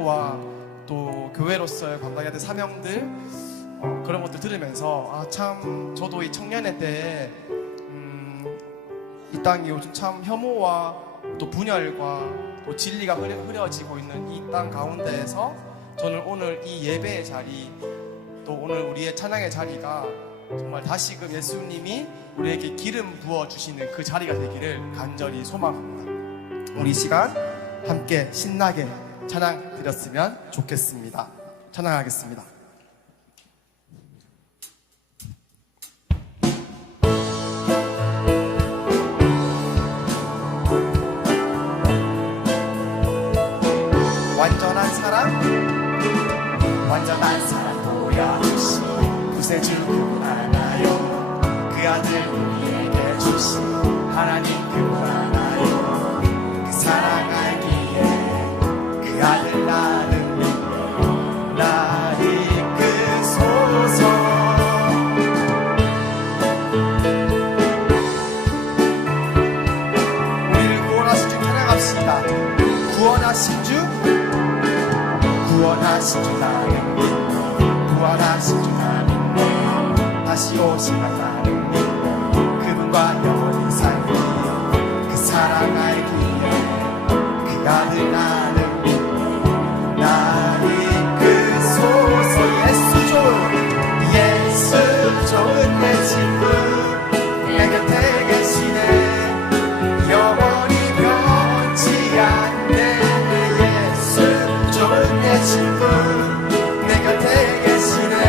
태도와 또 교회로서의 감당해야 될 사명들, 그런 것들 들으면서 참 저도 이 청년의 때에 이 땅이 요즘 참 혐오와 또 분열과 또 진리가 흐려지고 있는 이 땅 가운데에서 저는 오늘 이 예배의 자리, 또 오늘 우리의 찬양의 자리가 정말 다시금 예수님이 우리에게 기름 부어주시는 그 자리가 되기를 간절히 소망합니다. 우리 시간 함께 신나게 찬양 드렸으면 좋겠습니다. 찬양하겠습니다. 완전한 사랑 보여주시 구세주 구하나요 그 아들 우리에게 주신 하나님 구하나요 그 사랑 알기에 그 아들 나는 믿네 나 이끄소서 우리를 구원하신 주 찬양합시다. 구원하신 주 구원하신 주 나는 믿네 구원하신 주 나는 믿네 다시 오시면 나는 믿네 그분과 영원히 살기 그 사랑 알기에 그 아들 나는 믿네 나 이끄소서 예수 좋은 내 친구 내 곁에 계시네 영원히 변치 않네 좋은 내 친구 내 곁에 계시네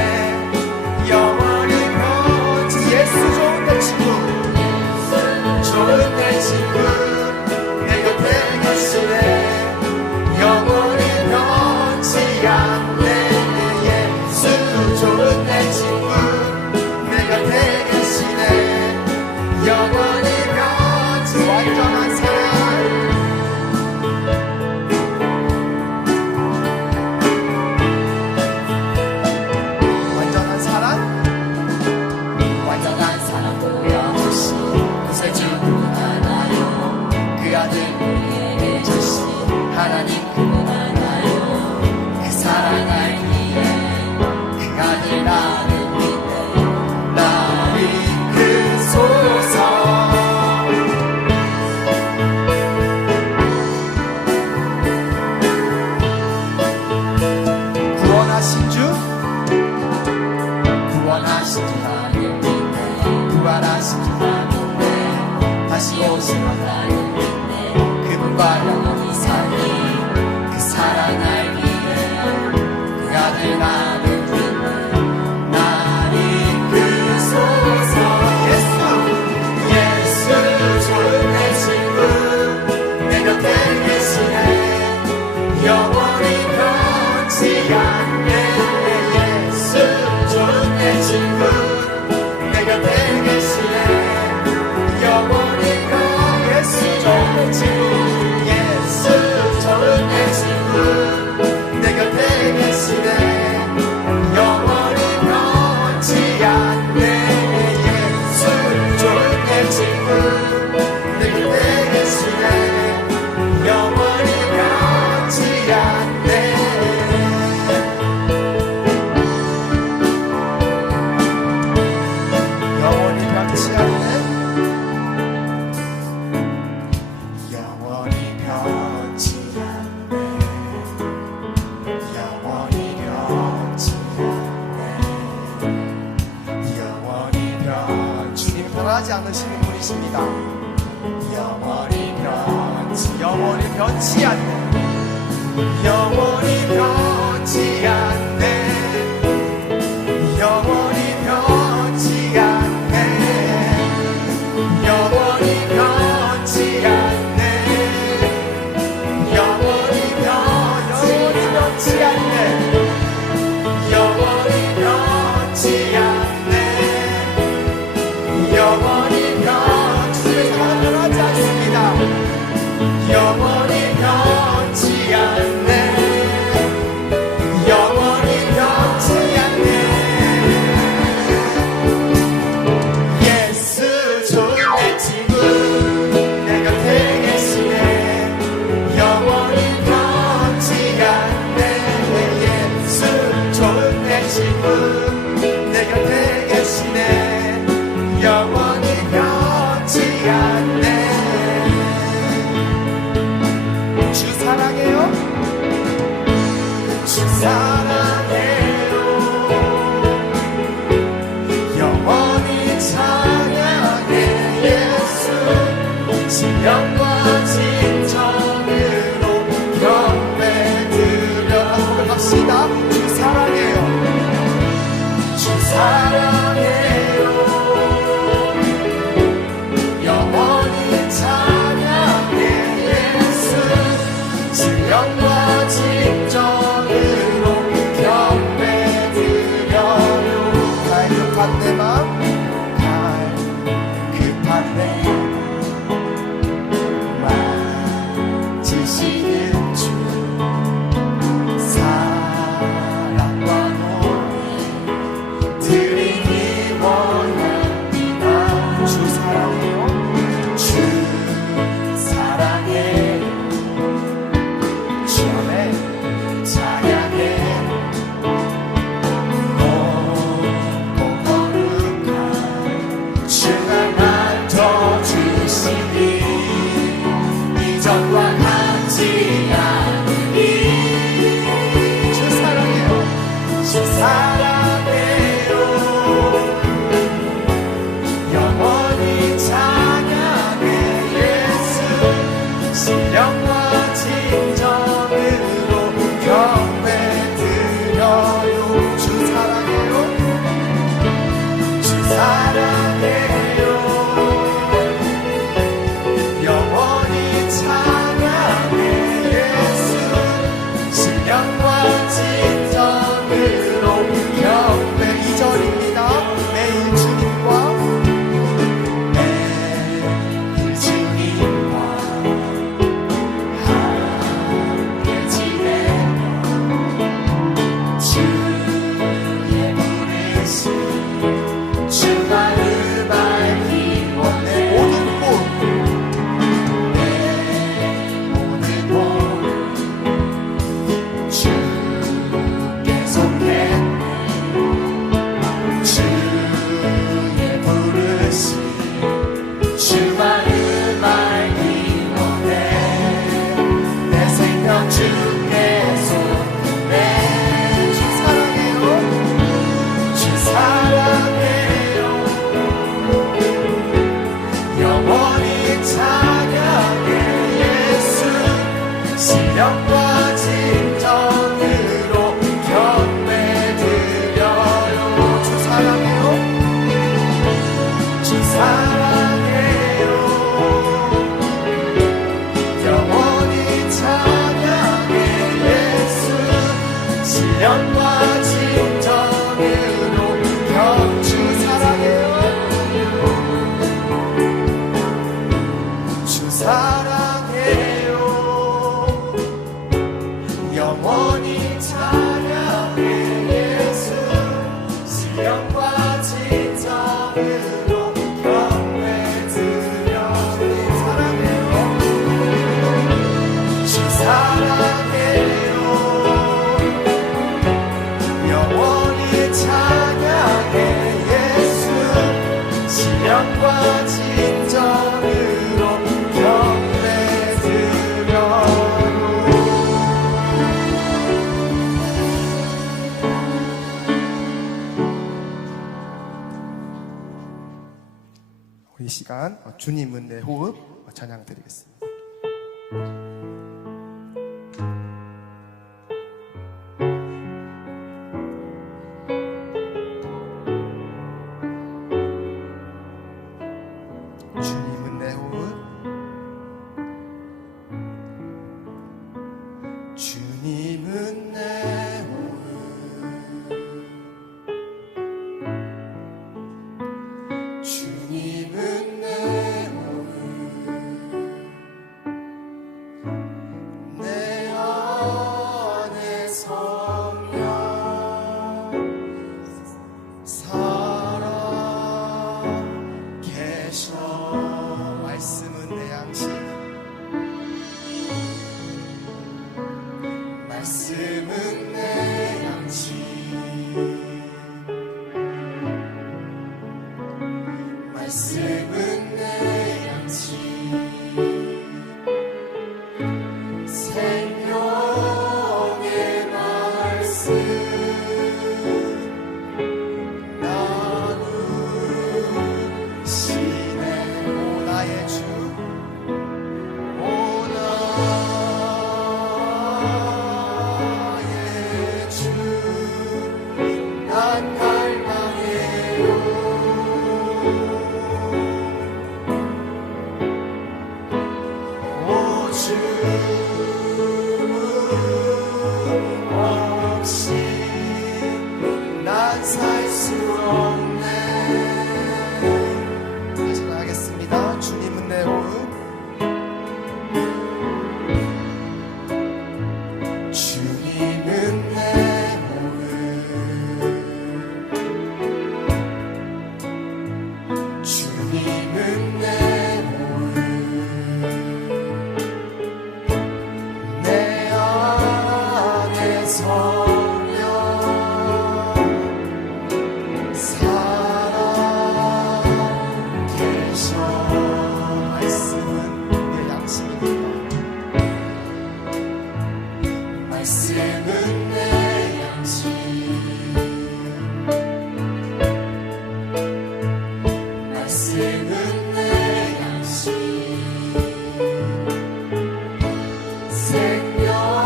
영원히 변치 예수 좋은 내 친구 좋은 내 친구 내 곁에 계시네 영원히 변치 않네 예수 좋은 내 친구 내 곁에 계시네 영원히 변치 완전한 사랑 하나님 그분하나요 그 사랑 알기에 그 아들 나는 믿네 나 이끄소서 구원하신 주 나는 믿네 부활하신 주 나는 믿네 다시 오시면 나는 믿네 그분과 영원히 살기 그 사랑 알기에 그 아들 나는 믿네 나 이끄소서 예수 좋은 내 친구 내 곁에 계시네 영원히 변치 않네 예수 좋은 내 친구 내 곁에 계시네 영원히 예수 좋은 내 친구 예수 좋은 내 친구 내 곁에 계시네 영원히 변치 않네 예수 좋은 내 친구 내 곁에 계시네 영원히 변치 않네 영원히 변치 않네 영원히 변치 않네 영원히 변치 않네 영원히 변 주님 변하지 않으시는 분이십니다. 영원히 변치 않네 영원히 변치 않네 영원히 변치 않네 영원히 변치 않네 영원히 변치 않네 영원히 변치 않네 영원히 주님의 사랑 변하지 않습니다. 영원히 변치 않네 영원히 찬양해 예수 신령과 진정으로 경배 드려 주님 사랑해요 주 사랑해요 영원히 찬양해 예수 신령과 진정으로 경배 드려 이 시간 주님은 내 호흡 찬양 드리겠습니다. 주님은 내 호흡 주님은 내 호흡 주님은 내 호흡 내 안에 성령 살아 계셔 말씀은 내 양식 말씀은 내 양식 말씀은 내 양식 생명의 말씀 나누시네 오 나의 주 오 나의 주 난 갈망해요 오 주 없이 난 살 수 없네 다시 하겠습니다 주님은 내 호흡 주님은 내 호흡 주님은 내 호흡 내 안에 성령 살아 계셔 말씀은 내 양식이니까 말씀은 내 양식 말씀은 내 양식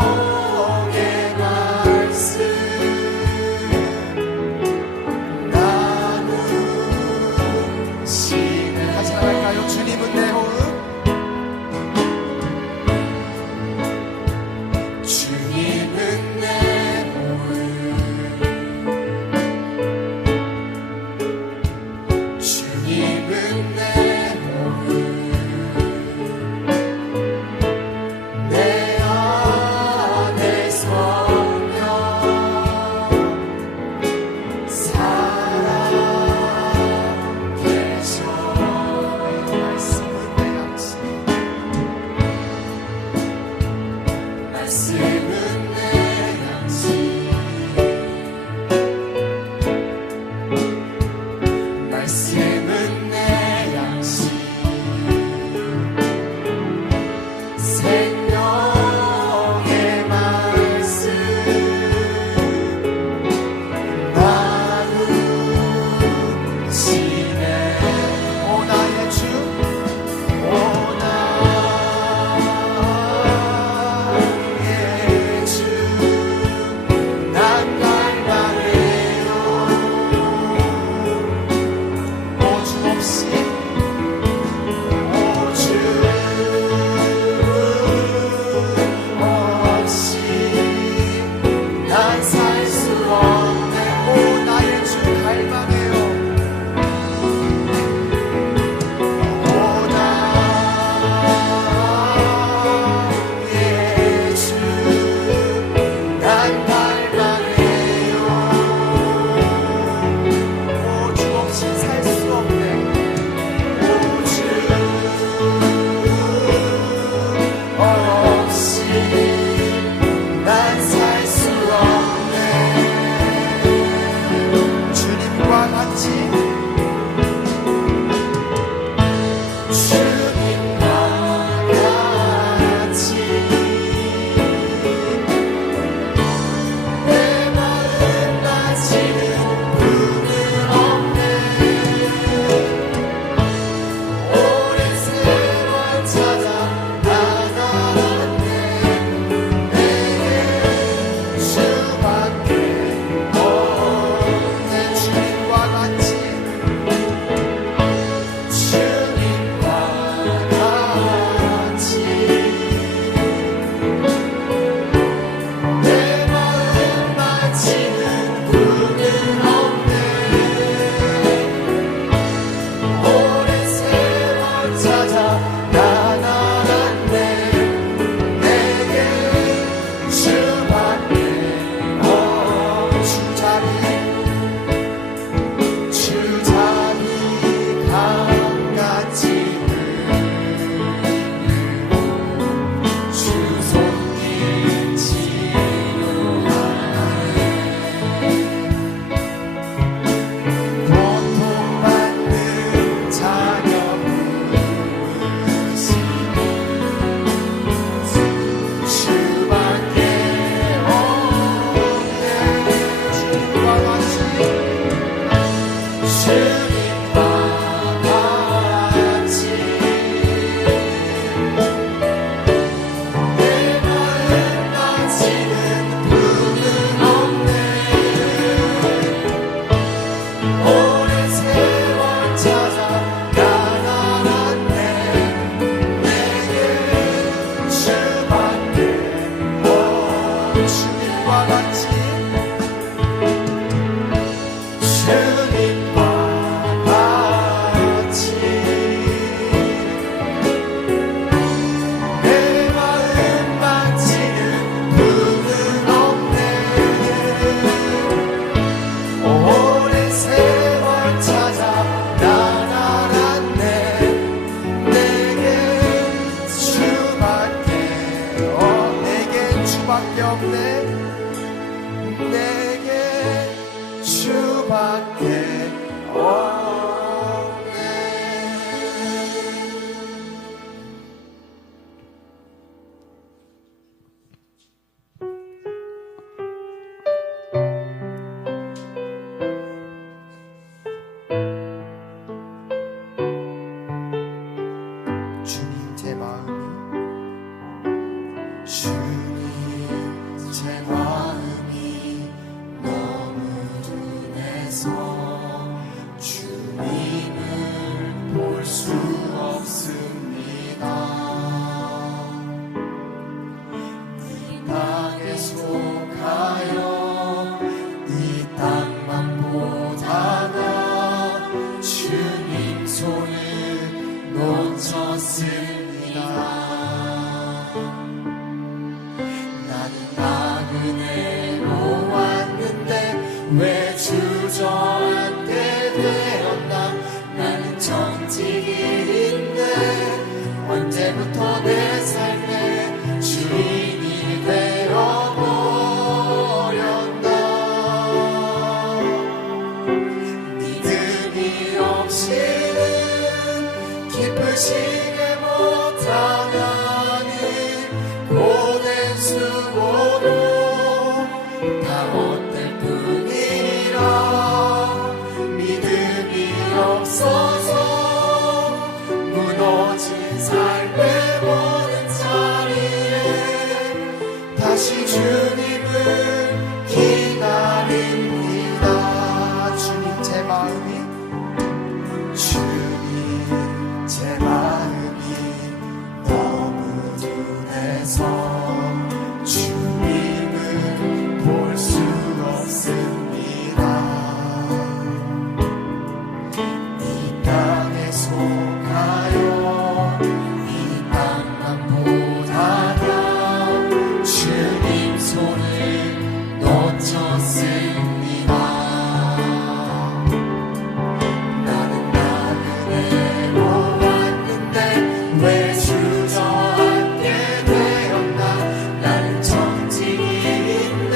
생명의 말씀 나누시네 다시 나갈까요? 주님은 내 호흡 주님은 내 같이 주님과 같이 내 마음 만지는 분은 없네. 오랜 세월 찾아 난 알았네. 내겐 주밖에 없네. 내게 주밖에 없네. 주님 제 마음이 제 마음이 너무 둔해서 주님을 볼 수 없습니다. 이 땅에 속하여 이 땅만 보다가 주님 손을 놓쳤습니다. 나그네로 왔는데 왜 주저앉게 되었나. 나는 정직인데 언제부터 내 삶의 주인이 되어버렸나. 믿음이 없이는 기쁘시게 못하나니 고된 수고로 다 헛될 뿐이라. 믿음이 없어서 무너진 삶을 보는 자리에 다시 주님을 기다립니다. 주님 제 마음이 너무 둔해서 주님을 볼 수 없습니다. 이 땅에 속하여 이 땅만 보다가 주님 손을 놓쳤습니다. 나는 나그네로 왔는데 왜 주저앉게 되었나. 나는 정직인데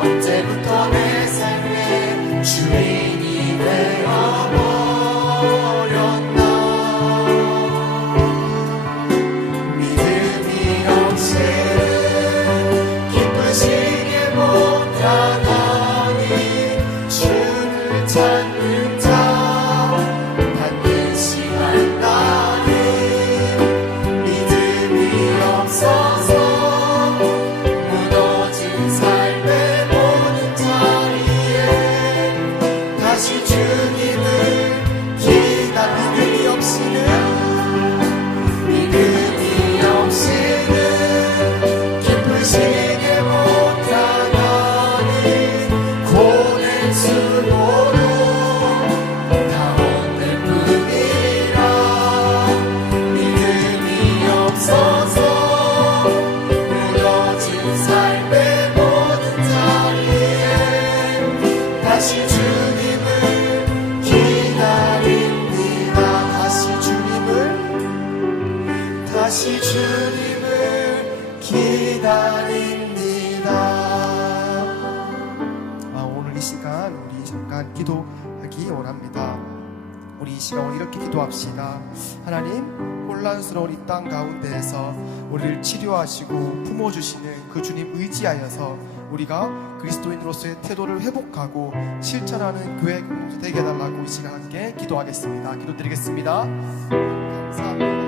언제부터 내 삶의 주인이 되어버렸나. 믿음이 없이는 기쁘시게 못하나니 주를 찾는 자 반드시 한다니. 믿음이 없어서 무너진 삶의 모든 자리에 다시 주님을 믿음이 없이는 기쁘시게 못하나니 고된 수고로 다 헛될 뿐이라. 믿음이 없어서 무너진 삶의 모든 자리에 다시 주님을 기다립니다. 다시 주님을 기다립니다. 오늘 이 시간 우리 잠깐 기도하기 원합니다. 우리 이 시간 오늘 이렇게 기도합시다. 하나님, 혼란스러운 이 땅 가운데에서 우리를 치료하시고 품어주시는 그 주님 의지하여서 우리가 그리스도인으로서의 태도를 회복하고 실천하는 교회 공동체 되게 해달라고 이 시간 함께 기도하겠습니다. 기도드리겠습니다. 감사합니다.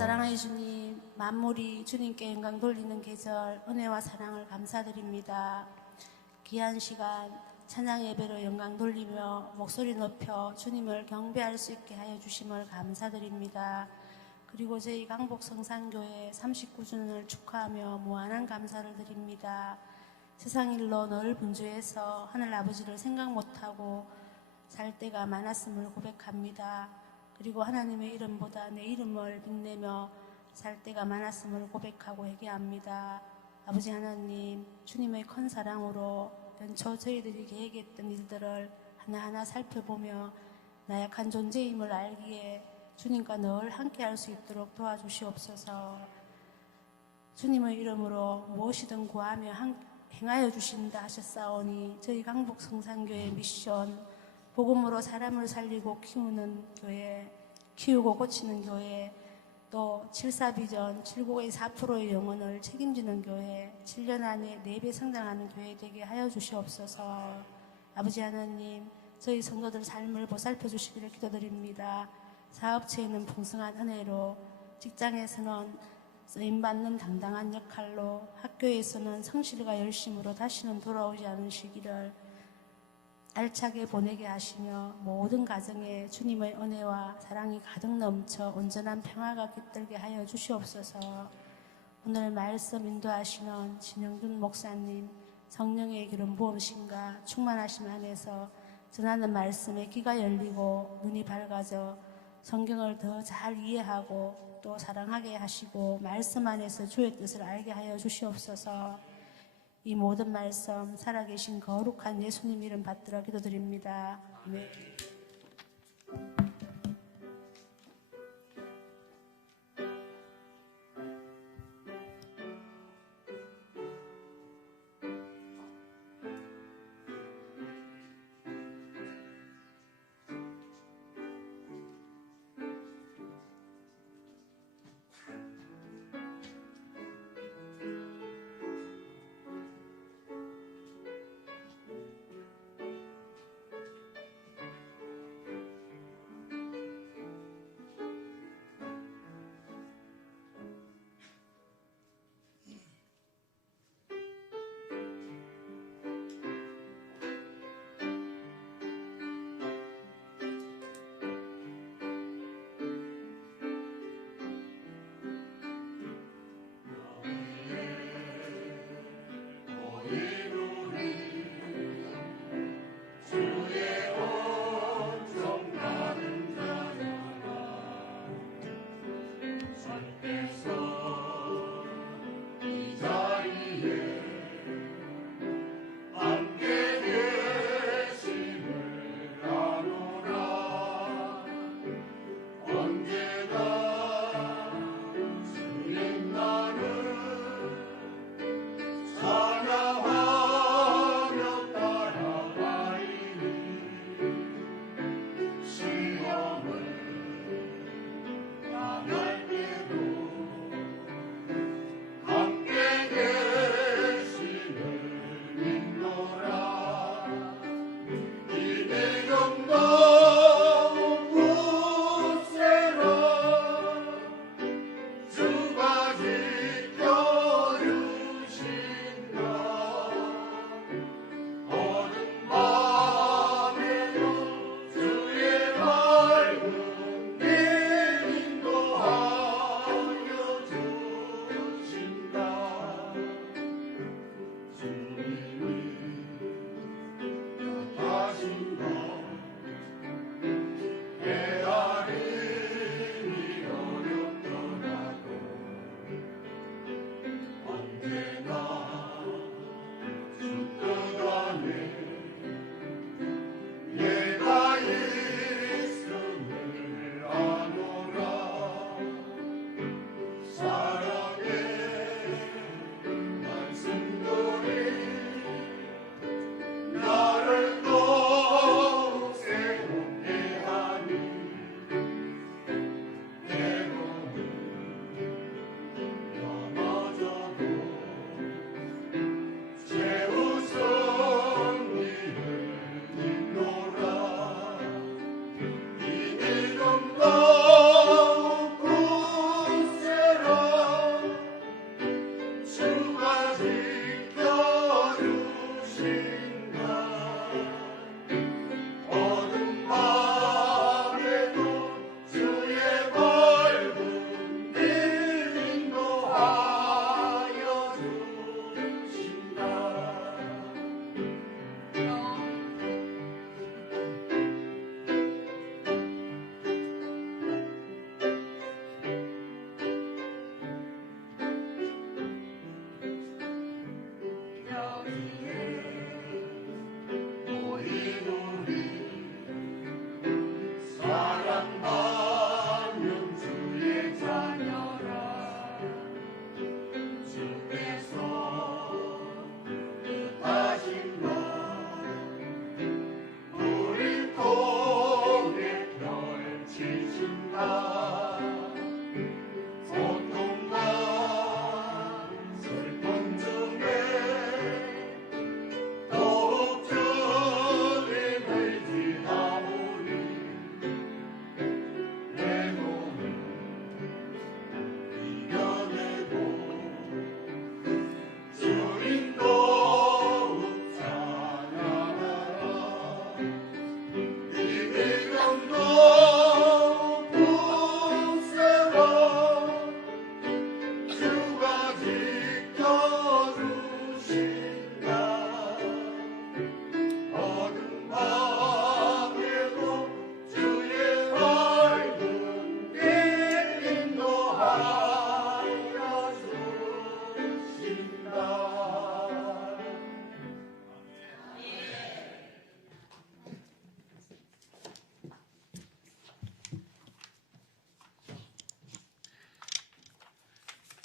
사랑하는 주님, 만물이 주님께 영광 돌리는 계절, 은혜와 사랑을 감사드립니다. 귀한 시간 찬양 예배로 영광 돌리며 목소리 높여 주님을 경배할 수 있게 하여 주심을 감사드립니다. 그리고 저희 강복 성산교회 39주년을 축하하며 무한한 감사를 드립니다. 세상 일로 늘 분주해서 하늘 아버지를 생각 못하고 살 때가 많았음을 고백합니다. 그리고 하나님의 이름보다 내 이름을 빛내며 살 때가 많았음을 고백하고 회개합니다. 아버지 하나님, 주님의 큰 사랑으로 연초 저희들이 계획했던 일들을 하나하나 살펴보며 나약한 존재임을 알기에 주님과 늘 함께할 수 있도록 도와주시옵소서. 주님의 이름으로 무엇이든 구하며 행하여 주신다 하셨사오니 저희 강북 성산교회 미션 복음으로 사람을 살리고 키우는 교회, 키우고 고치는 교회, 또 74비전 7국의 4%의 영혼을 책임지는 교회, 7년 안에 4배 성장하는 교회 되게 하여 주시옵소서. 아버지 하나님, 저희 성도들 삶을 보살펴 주시기를 기도드립니다. 사업체에는 풍성한 은혜로, 직장에서는 쓰임받는 당당한 역할로, 학교에서는 성실과 열심으로 다시는 돌아오지 않은 시기를 알차게 보내게 하시며 모든 가정에 주님의 은혜와 사랑이 가득 넘쳐 온전한 평화가 깃들게 하여 주시옵소서. 오늘 말씀 인도하시는 진영준 목사님, 성령의 기름 부으심과 충만하심 안에서 전하는 말씀에 귀가 열리고 눈이 밝아져 성경을 더 잘 이해하고 또 사랑하게 하시고 말씀 안에서 주의 뜻을 알게 하여 주시옵소서. 이 모든 말씀 살아계신 거룩한 예수님 이름 받들어 기도드립니다. 아멘.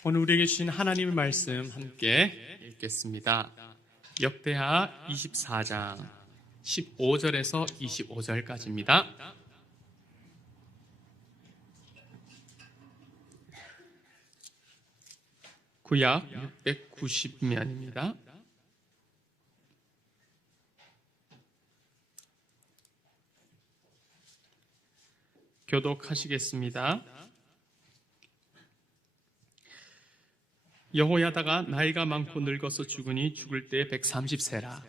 오늘 우리에게 주신 하나님의 말씀 함께 읽겠습니다. 역대하 24장 15절에서 25절까지입니다. 구약 690면입니다. 교독하시겠습니다. 여호야다가 나이가 많고 늙어서 죽으니 죽을 때 130세라.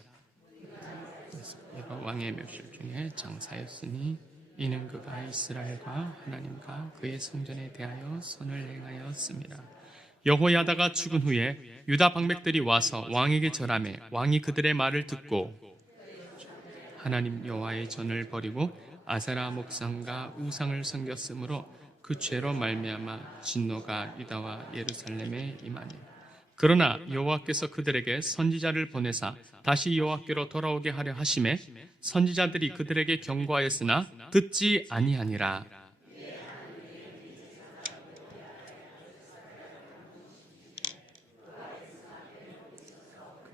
왕의 묘실 중에 장사였으니 이는 그가 이스라엘과 하나님과 그의 성전에 대하여 선을 행하였습니다. 여호야다가 죽은 후에 유다 방백들이 와서 왕에게 절하매 왕이 그들의 말을 듣고 하나님 여호와의 전을 버리고 아세라 목상과 우상을 섬겼으므로 그 죄로 말미암아 진노가 유다와 예루살렘에 임하니 그러나 여호와께서 그들에게 선지자를 보내사 다시 여호와께로 돌아오게 하려 하심에 선지자들이 그들에게 경고하였으나 듣지 아니하니라.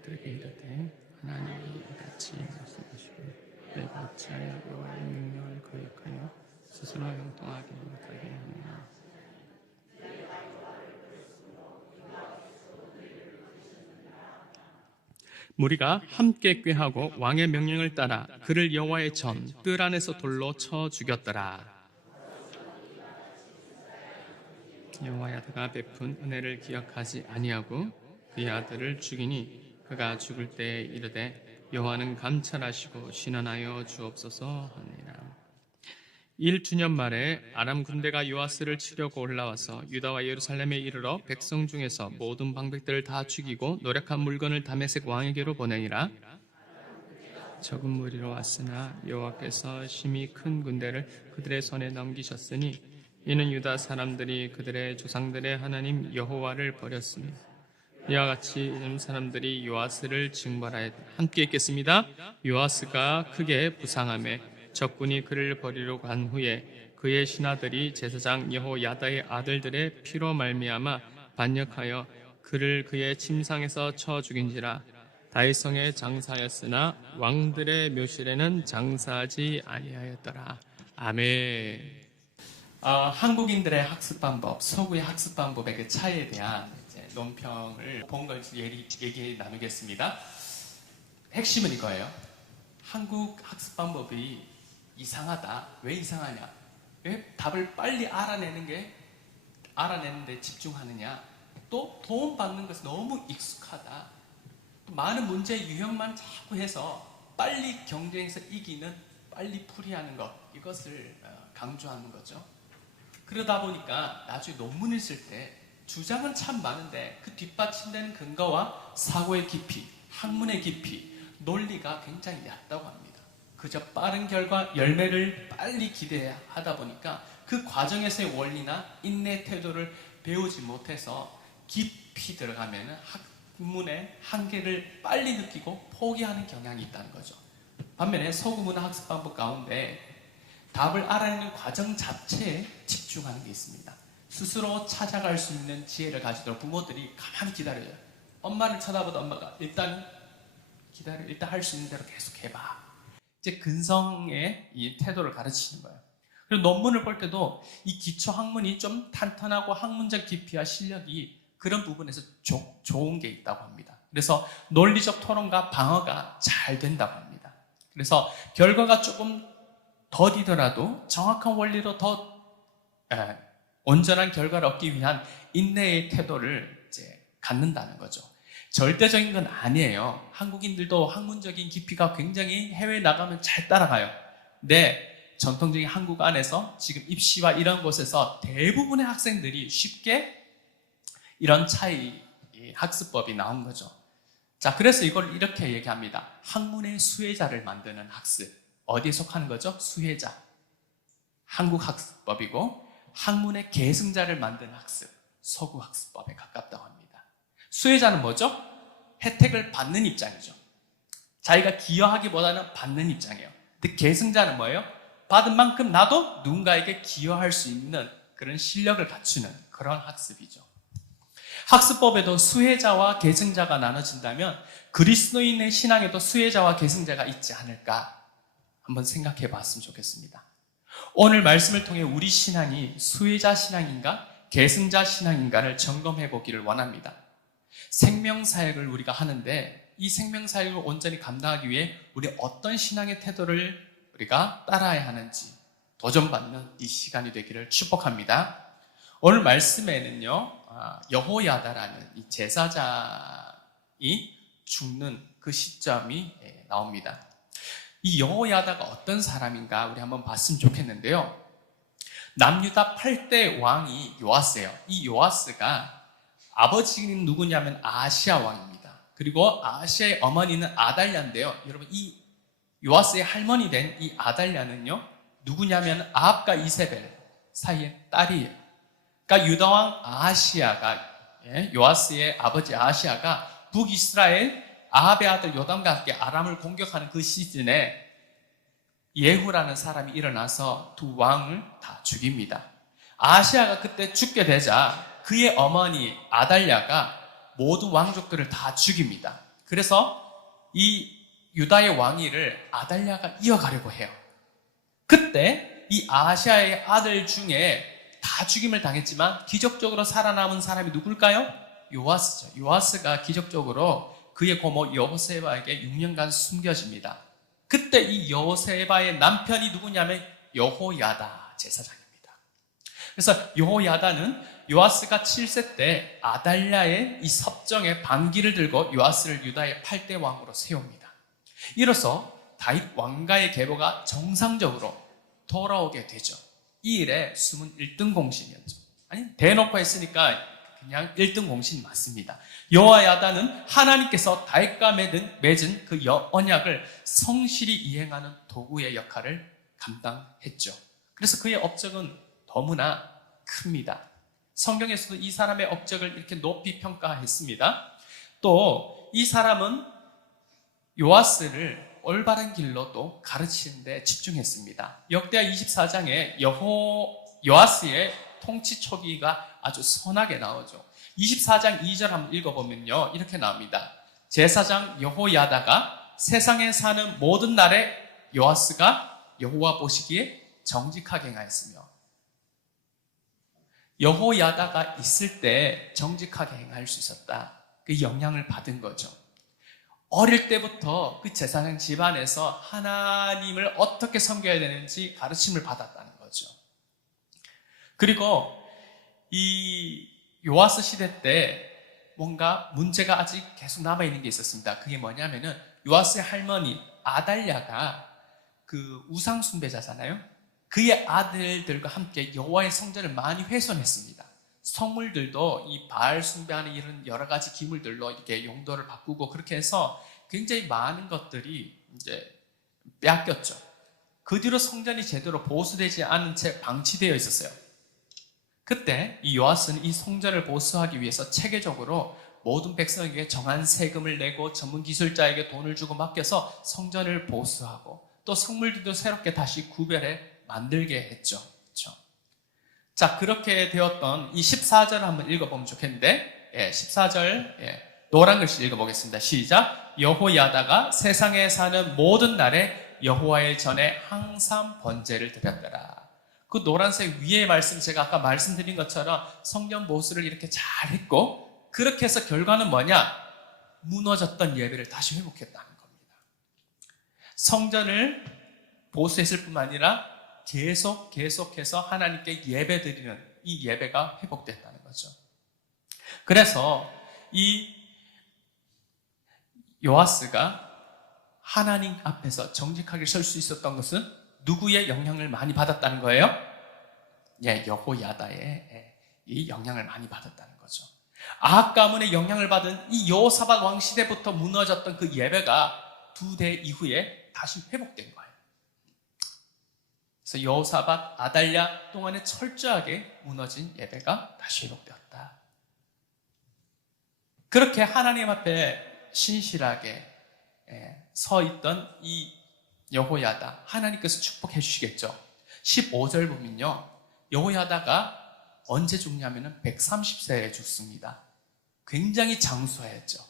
그들에게 이르되 하나님이 이같이 말씀하시고 내가 어찌하여 여호와의 명령을 거역하여 스스로 형통하게 못하게 하느냐. 무리가 함께 꾀하고 왕의 명령을 따라 그를 여호와의 전 뜰 안에서 돌로 쳐 죽였더라. 여호야다가 베푼 은혜를 기억하지 아니하고 그의 아들을 죽이니 그가 죽을 때에 이르되 여호와는 감찰하시고 신원하여 주옵소서 하니라. 1주년 말에 아람 군대가 요아스를 치려고 올라와서 유다와 예루살렘에 이르러 백성 중에서 모든 방백들을 다 죽이고 노력한 물건을 다메섹 왕에게로 보내니라. 적은 무리로 왔으나 여호와께서 심히 큰 군대를 그들의 손에 넘기셨으니 이는 유다 사람들이 그들의 조상들의 하나님 여호와를 버렸으니 이와 같이 이름 사람들이 요아스를 징벌하였다. 함께 읽겠습니다. 요아스가 크게 부상하며 적군이 그를 버리러 간 후에 그의 신하들이 제사장 여호야다의 아들들의 피로 말미암아 반역하여 그를 그의 침상에서 쳐 죽인지라. 다윗성에 장사하였으나 왕들의 묘실에는 장사하지 아니하였더라. 아멘. 한국인들의 학습 방법, 서구의 학습 방법의 그 차이에 대한 논평을 본 걸 얘기 나누겠습니다. 핵심은 이거예요. 한국 학습 방법이 이상하다. 왜 이상하냐? 왜 답을 빨리 알아내는데 집중하느냐? 또 도움 받는 것이 너무 익숙하다. 또 많은 문제 유형만 자꾸 해서 빨리 경쟁에서 이기는, 빨리 풀이하는 것, 이것을 강조하는 거죠. 그러다 보니까 나중에 논문을 쓸 때 주장은 참 많은데 그 뒷받침되는 근거와 사고의 깊이, 학문의 깊이, 논리가 굉장히 얕다고 합니다. 그저 빠른 결과, 열매를 빨리 기대하다 보니까 그 과정에서의 원리나 인내 태도를 배우지 못해서 깊이 들어가면 학문의 한계를 빨리 느끼고 포기하는 경향이 있다는 거죠. 반면에 서구 문화 학습 방법 가운데 답을 알아내는 과정 자체에 집중하는 게 있습니다. 스스로 찾아갈 수 있는 지혜를 가지도록 부모들이 가만히 기다려요. 엄마를 쳐다보다 엄마가 일단 기다려, 일단 할 수 있는 대로 계속 해봐. 이제 근성의 이 태도를 가르치는 거예요. 그리고 논문을 볼 때도 이 기초 학문이 좀 탄탄하고 학문적 깊이와 실력이 그런 부분에서 좋은 게 있다고 합니다. 그래서 논리적 토론과 방어가 잘 된다고 합니다. 그래서 결과가 조금 더디더라도 정확한 원리로 더 온전한 결과를 얻기 위한 인내의 태도를 이제 갖는다는 거죠. 절대적인 건 아니에요. 한국인들도 학문적인 깊이가 굉장히 해외에 나가면 잘 따라가요. 근데 전통적인 한국 안에서 지금 입시와 이런 곳에서 대부분의 학생들이 쉽게 이런 차이 학습법이 나온 거죠. 자, 그래서 이걸 이렇게 얘기합니다. 학문의 수혜자를 만드는 학습. 어디에 속하는 거죠? 수혜자. 한국 학습법이고 학문의 계승자를 만드는 학습. 서구 학습법에 가깝다고 합니다. 수혜자는 뭐죠? 혜택을 받는 입장이죠. 자기가 기여하기보다는 받는 입장이에요. 근데 계승자는 뭐예요? 받은 만큼 나도 누군가에게 기여할 수 있는 그런 실력을 갖추는 그런 학습이죠. 학습법에도 수혜자와 계승자가 나눠진다면 그리스도인의 신앙에도 수혜자와 계승자가 있지 않을까 한번 생각해 봤으면 좋겠습니다. 오늘 말씀을 통해 우리 신앙이 수혜자 신앙인가 계승자 신앙인가를 점검해 보기를 원합니다. 생명사역을 우리가 하는데 이 생명사역을 온전히 감당하기 위해 우리 어떤 신앙의 태도를 우리가 따라야 하는지 도전받는 이 시간이 되기를 축복합니다. 오늘 말씀에는요, 여호야다라는 이 제사장이 죽는 그 시점이 나옵니다. 이 여호야다가 어떤 사람인가 우리 한번 봤으면 좋겠는데요. 남유다 8대 왕이 요아스예요. 이 요아스가 아버지는 누구냐면 아하시아 왕입니다. 그리고 아하시아의 어머니는 아달랴인데요. 여러분 이 요아스의 할머니 된 이 아달랴는요 누구냐면 아합과 이세벨 사이의 딸이에요. 그러니까 유다왕 아하시아가 요아스의 아버지 아하시아가 북이스라엘 아합의 아들 요담과 함께 아람을 공격하는 그 시즌에 예후라는 사람이 일어나서 두 왕을 다 죽입니다. 아하시아가 그때 죽게 되자 그의 어머니 아달랴가 모든 왕족들을 다 죽입니다. 그래서 이 유다의 왕위를 아달랴가 이어가려고 해요. 그때 이 아하시아의 아들 중에 다 죽임을 당했지만 기적적으로 살아남은 사람이 누굴까요? 요아스죠. 요아스가 기적적으로 그의 고모 여호세바에게 6년간 숨겨집니다. 그때 이 여호세바의 남편이 누구냐면 여호야다 제사장입니다. 그래서 여호야다는 요아스가 7세 때 아달랴의 이 섭정의 반기를 들고 요아스를 유다의 8대 왕으로 세웁니다. 이로써 다윗 왕가의 계보가 정상적으로 돌아오게 되죠. 이 일에 숨은 1등 공신이었죠. 아니 대놓고 했으니까 그냥 1등 공신이 맞습니다. 여호야다는 하나님께서 다윗과 맺은 그 언약을 성실히 이행하는 도구의 역할을 감당했죠. 그래서 그의 업적은 너무나 큽니다. 성경에서도 이 사람의 업적을 이렇게 높이 평가했습니다. 또 이 사람은 요아스를 올바른 길로 또 가르치는 데 집중했습니다. 역대하 24장에 요아스의 통치 초기가 아주 선하게 나오죠. 24장 2절 한번 읽어보면요 이렇게 나옵니다. 제사장 여호야다가 세상에 사는 모든 날에 요아스가 여호와 보시기에 정직하게 행하였으며, 여호야다가 있을 때 정직하게 행할 수 있었다. 그 영향을 받은 거죠. 어릴 때부터 그 제사장 집안에서 하나님을 어떻게 섬겨야 되는지 가르침을 받았다는 거죠. 그리고 이 요아스 시대 때 뭔가 문제가 아직 계속 남아있는 게 있었습니다. 그게 뭐냐면은 요아스의 할머니 아달랴가 그 우상 숭배자잖아요. 그의 아들들과 함께 여호와의 성전을 많이 훼손했습니다. 성물들도 이 바알 숭배하는 이런 여러 가지 기물들로 이렇게 용도를 바꾸고 그렇게 해서 굉장히 많은 것들이 이제 빼앗겼죠. 그 뒤로 성전이 제대로 보수되지 않은 채 방치되어 있었어요. 그때 이 요아스는 이 성전을 보수하기 위해서 체계적으로 모든 백성에게 정한 세금을 내고 전문 기술자에게 돈을 주고 맡겨서 성전을 보수하고 또 성물들도 새롭게 다시 구별해 만들게 했죠. 그렇죠? 자, 그렇게 되었던 이 14절을 한번 읽어보면 좋겠는데 14절 노란 글씨 읽어보겠습니다. 시작. 여호야다가 세상에 사는 모든 날에 여호와의 전에 항상 번제를 드렸더라. 그 노란색 위의 말씀 제가 아까 말씀드린 것처럼 성전 보수를 이렇게 잘 했고 그렇게 해서 결과는 뭐냐? 무너졌던 예배를 다시 회복했다는 겁니다. 성전을 보수했을 뿐만 아니라 계속해서 하나님께 예배드리는 이 예배가 회복됐다는 거죠. 그래서 이 요아스가 하나님 앞에서 정직하게 설 수 있었던 것은 누구의 영향을 많이 받았다는 거예요? 여호야다의 이 영향을 많이 받았다는 거죠. 아합 가문의 영향을 받은 이 여호사밧 왕 시대부터 무너졌던 그 예배가 2대 이후에 다시 회복된 거예요. 그래서 여호사밧, 아달랴 동안에 철저하게 무너진 예배가 다시 회복되었다. 그렇게 하나님 앞에 신실하게 서 있던 이 여호야다, 하나님께서 축복해 주시겠죠. 15절 보면요, 여호야다가 언제 죽냐면은 130세에 죽습니다. 굉장히 장수하였죠.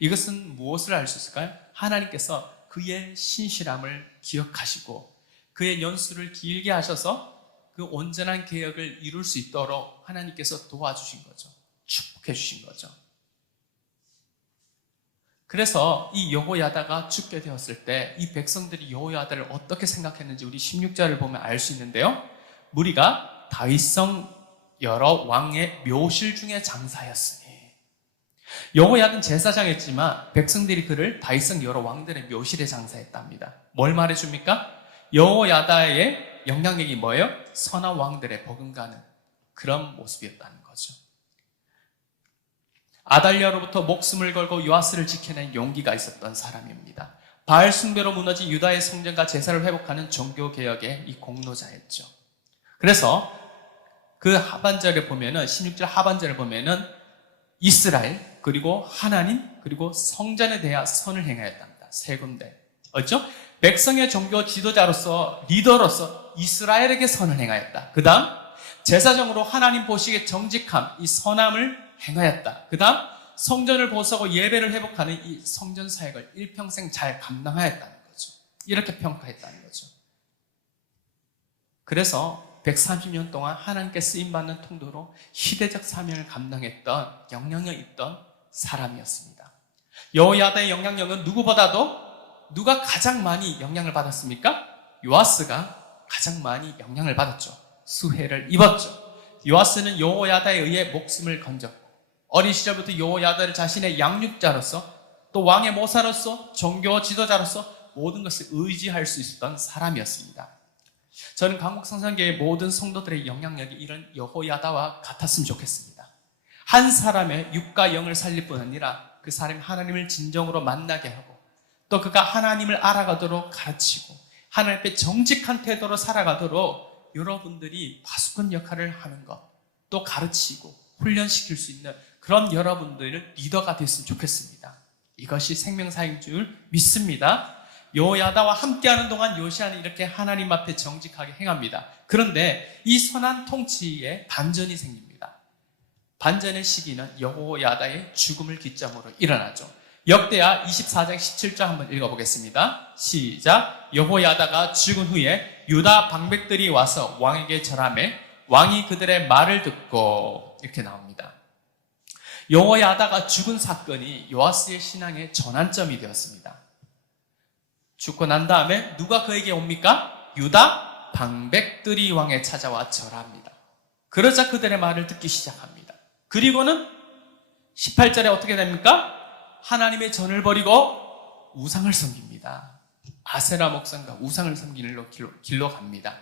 이것은 무엇을 알 수 있을까요? 하나님께서 그의 신실함을 기억하시고 그의 연수를 길게 하셔서 그 온전한 계획을 이룰 수 있도록 하나님께서 도와주신 거죠. 축복해 주신 거죠. 그래서 이 여호야다가 죽게 되었을 때 이 백성들이 여호야다를 어떻게 생각했는지 우리 16절을 보면 알 수 있는데요. 무리가 다윗성 여러 왕의 묘실 중에 장사였으니, 여호야다는 제사장이었지만 백성들이 그를 다윗성 여러 왕들의 묘실에 장사했답니다. 뭘 말해줍니까? 여호야다의 영향력이 뭐예요? 선한 왕들의 버금가는 그런 모습이었다는 거죠. 아달랴로부터 목숨을 걸고 요아스를 지켜낸 용기가 있었던 사람입니다. 바알 숭배로 무너진 유다의 성전과 제사를 회복하는 종교개혁의 이 공로자였죠. 그래서 그 하반절에 보면은, 16절 하반절에 보면은 이스라엘, 그리고 하나님, 그리고 성전에 대하여 선을 행하였답니다. 세 군데. 어죠? 백성의 종교 지도자로서, 리더로서 이스라엘에게 선을 행하였다. 그 다음, 제사장으로 하나님 보시기에 정직함, 이 선함을 행하였다. 그 다음, 성전을 보수하고 예배를 회복하는 이 성전 사역을 일평생 잘 감당하였다는 거죠. 이렇게 평가했다는 거죠. 그래서 130년 동안 하나님께 쓰임받는 통도로 시대적 사명을 감당했던 영향력 있던 사람이었습니다. 여호야다의 영향력은 누구보다도 누가 가장 많이 영향을 받았습니까? 요아스가 가장 많이 영향을 받았죠. 수혜를 입었죠. 요아스는 여호야다에 의해 목숨을 건졌고 어린 시절부터 여호야다를 자신의 양육자로서 또 왕의 모사로서 종교 지도자로서 모든 것을 의지할 수 있었던 사람이었습니다. 저는 강북성산교회의 모든 성도들의 영향력이 이런 여호야다와 같았으면 좋겠습니다. 한 사람의 육과 영을 살릴 뿐 아니라 그 사람이 하나님을 진정으로 만나게 하고 또 그가 하나님을 알아가도록 가르치고 하나님 앞에 정직한 태도로 살아가도록 여러분들이 파수꾼 역할을 하는 것, 또 가르치고 훈련시킬 수 있는 그런 여러분들을 리더가 됐으면 좋겠습니다. 이것이 생명사인 줄 믿습니다. 여호야다와 함께하는 동안 요시아는 이렇게 하나님 앞에 정직하게 행합니다. 그런데 이 선한 통치에 반전이 생깁니다. 반전의 시기는 여호야다의 죽음을 기점으로 일어나죠. 역대하 24장 17절 한번 읽어보겠습니다. 시작. 여호야다가 죽은 후에 유다 방백들이 와서 왕에게 절하매 왕이 그들의 말을 듣고, 이렇게 나옵니다. 여호야다가 죽은 사건이 요아스의 신앙의 전환점이 되었습니다. 죽고 난 다음에 누가 그에게 옵니까? 유다 방백들이 왕에 찾아와 절합니다. 그러자 그들의 말을 듣기 시작합니다. 그리고는 18절에 어떻게 됩니까? 하나님의 전을 버리고 우상을 섬깁니다. 아세라 목상과 우상을 섬기는 길로 갑니다.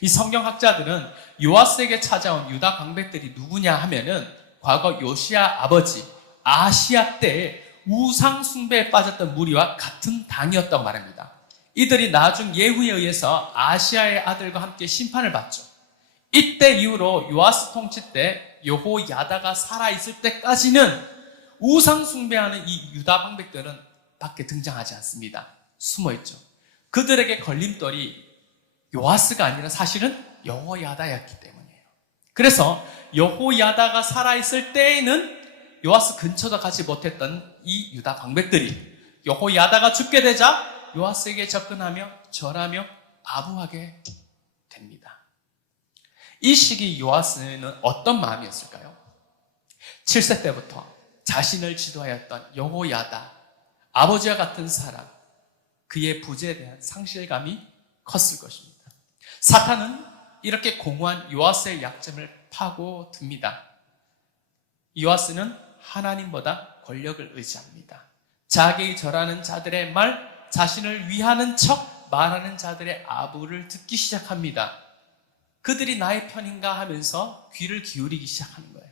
이 성경학자들은 요아스에게 찾아온 유다 방백들이 누구냐 하면은 과거 요시아 아버지 아시아 때에 우상 숭배에 빠졌던 무리와 같은 당이었다고 말합니다. 이들이 나중 예후에 의해서 아시아의 아들과 함께 심판을 받죠. 이때 이후로 요아스 통치 때 여호야다가 살아있을 때까지는 우상 숭배하는 이 유다 방백들은 밖에 등장하지 않습니다. 숨어있죠. 그들에게 걸림돌이 요아스가 아니라 사실은 여호야다였기 때문이에요. 그래서 여호야다가 살아있을 때에는 요아스 근처도 가지 못했던 이 유다 방백들이 여호야다가 죽게 되자 요아스에게 접근하며 절하며 아부하게 됩니다. 이 시기 요아스는 어떤 마음이었을까요? 7세 때부터 자신을 지도하였던 여호야다, 아버지와 같은 사람, 그의 부재에 대한 상실감이 컸을 것입니다. 사탄은 이렇게 공허한 요아스의 약점을 파고듭니다. 요아스는 하나님보다 권력을 의지합니다. 자기의 절하는 자들의 말, 자신을 위하는 척 말하는 자들의 아부를 듣기 시작합니다. 그들이 나의 편인가 하면서 귀를 기울이기 시작하는 거예요.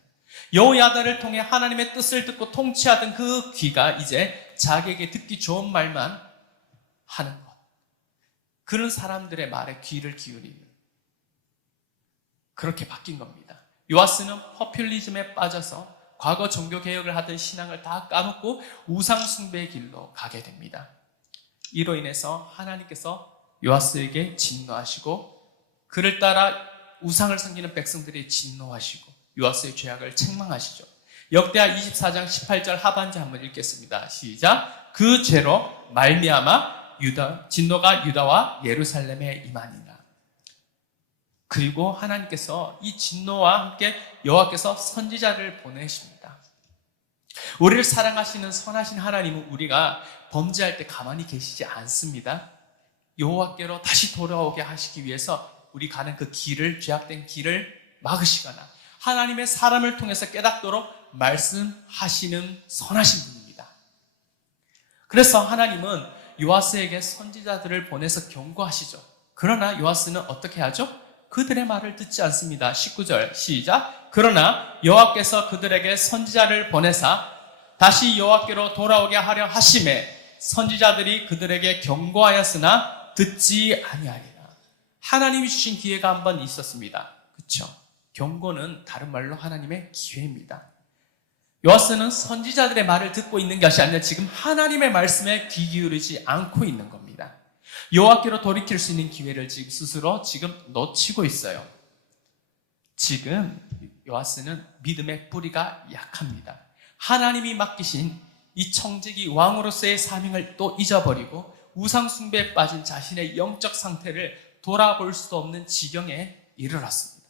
여호야다를 통해 하나님의 뜻을 듣고 통치하던 그 귀가 이제 자기에게 듣기 좋은 말만 하는 것. 그런 사람들의 말에 귀를 기울이는, 그렇게 바뀐 겁니다. 요아스는 포퓰리즘에 빠져서 과거 종교개혁을 하던 신앙을 다 까먹고 우상숭배의 길로 가게 됩니다. 이로 인해서 하나님께서 요아스에게 진노하시고 그를 따라 우상을 섬기는 백성들이 진노하시고 요아스의 죄악을 책망하시죠. 역대하 24장 18절 하반절 한번 읽겠습니다. 시작. 그 죄로 말미암아 진노가 유다와 예루살렘에 임하니라. 그리고 하나님께서 이 진노와 함께 여호와께서 선지자를 보내십니다. 우리를 사랑하시는 선하신 하나님은 우리가 범죄할 때 가만히 계시지 않습니다. 여호와께로 다시 돌아오게 하시기 위해서 우리 가는 그 길을, 죄악된 길을 막으시거나 하나님의 사람을 통해서 깨닫도록 말씀하시는 선하신 분입니다. 그래서 하나님은 요아스에게 선지자들을 보내서 경고하시죠. 그러나 요아스는 어떻게 하죠? 그들의 말을 듣지 않습니다. 19절 시작. 그러나 여호와께서 그들에게 선지자를 보내사 다시 여호와께로 돌아오게 하려 하심에 선지자들이 그들에게 경고하였으나 듣지 아니하리라. 하나님이 주신 기회가 한 번 있었습니다. 그렇죠? 경고는 다른 말로 하나님의 기회입니다. 요아스는 선지자들의 말을 듣고 있는 것이 아니라 지금 하나님의 말씀에 귀 기울이지 않고 있는 겁니다. 여호와께로 돌이킬 수 있는 기회를 지금 스스로 놓치고 있어요. 지금 요아스는 믿음의 뿌리가 약합니다. 하나님이 맡기신 이 청지기 왕으로서의 사명을 또 잊어버리고 우상 숭배에 빠진 자신의 영적 상태를 돌아볼 수 없는 지경에 이르렀습니다.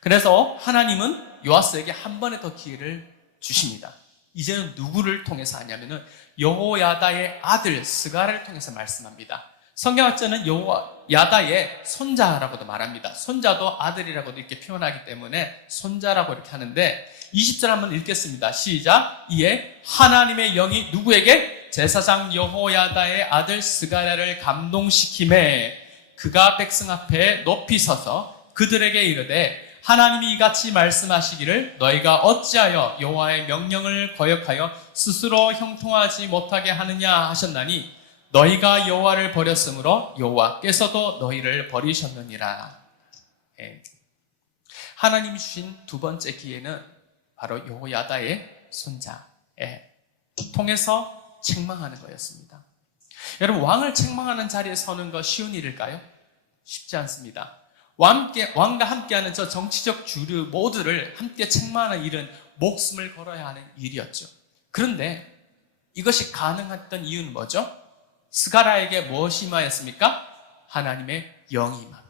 그래서 하나님은 요아스에게 한 번에 더 기회를 주십니다. 이제는 누구를 통해서 하냐면은 여호야다의 아들 스가랴를 통해서 말씀합니다. 성경학자는 여호야다의 손자라고도 말합니다. 손자도 아들이라고도 이렇게 표현하기 때문에 손자라고 이렇게 하는데 20절 한번 읽겠습니다. 시작. 이에 하나님의 영이 누구에게? 제사장 여호야다의 아들 스가랴를 감동시키매 그가 백성 앞에 높이 서서 그들에게 이르되 하나님이 이같이 말씀하시기를 너희가 어찌하여 여호와의 명령을 거역하여 스스로 형통하지 못하게 하느냐 하셨나니 너희가 여호와를 버렸으므로 여호와께서도 너희를 버리셨느니라. 하나님이 주신 두 번째 기회는 바로 여호야다의 손자에 통해서 책망하는 거였습니다. 여러분, 왕을 책망하는 자리에 서는 거 쉬운 일일까요? 쉽지 않습니다. 왕과 함께하는 저 정치적 주류 모두를 함께 책망하는 일은 목숨을 걸어야 하는 일이었죠. 그런데 이것이 가능했던 이유는 뭐죠? 스가랴에게 무엇이 임하였습니까? 하나님의 영이 임합니다.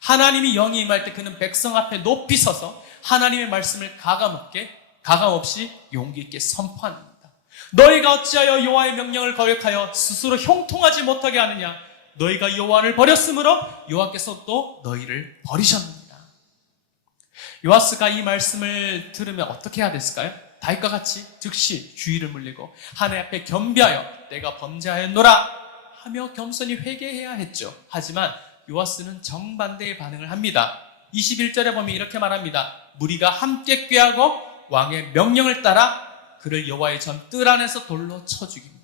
하나님이 영이 임할 때 그는 백성 앞에 높이 서서 하나님의 말씀을 가감없이 용기 있게 선포합니다. 너희가 어찌하여 여호와의 명령을 거역하여 스스로 형통하지 못하게 하느냐? 너희가 여호와를 버렸으므로 여호와께서 또 너희를 버리셨느니라. 요아스가 이 말씀을 들으면 어떻게 해야 됐을까요? 다윗과 같이 즉시 주의를 물리고 하나님 앞에 겸비하여 내가 범죄하였노라 하며 겸손히 회개해야 했죠. 하지만 요아스는 정반대의 반응을 합니다. 21절에 보면 이렇게 말합니다. 무리가 함께 꾀하고 왕의 명령을 따라 그를 여호와의 전 뜰 안에서 돌로 쳐 죽입니다.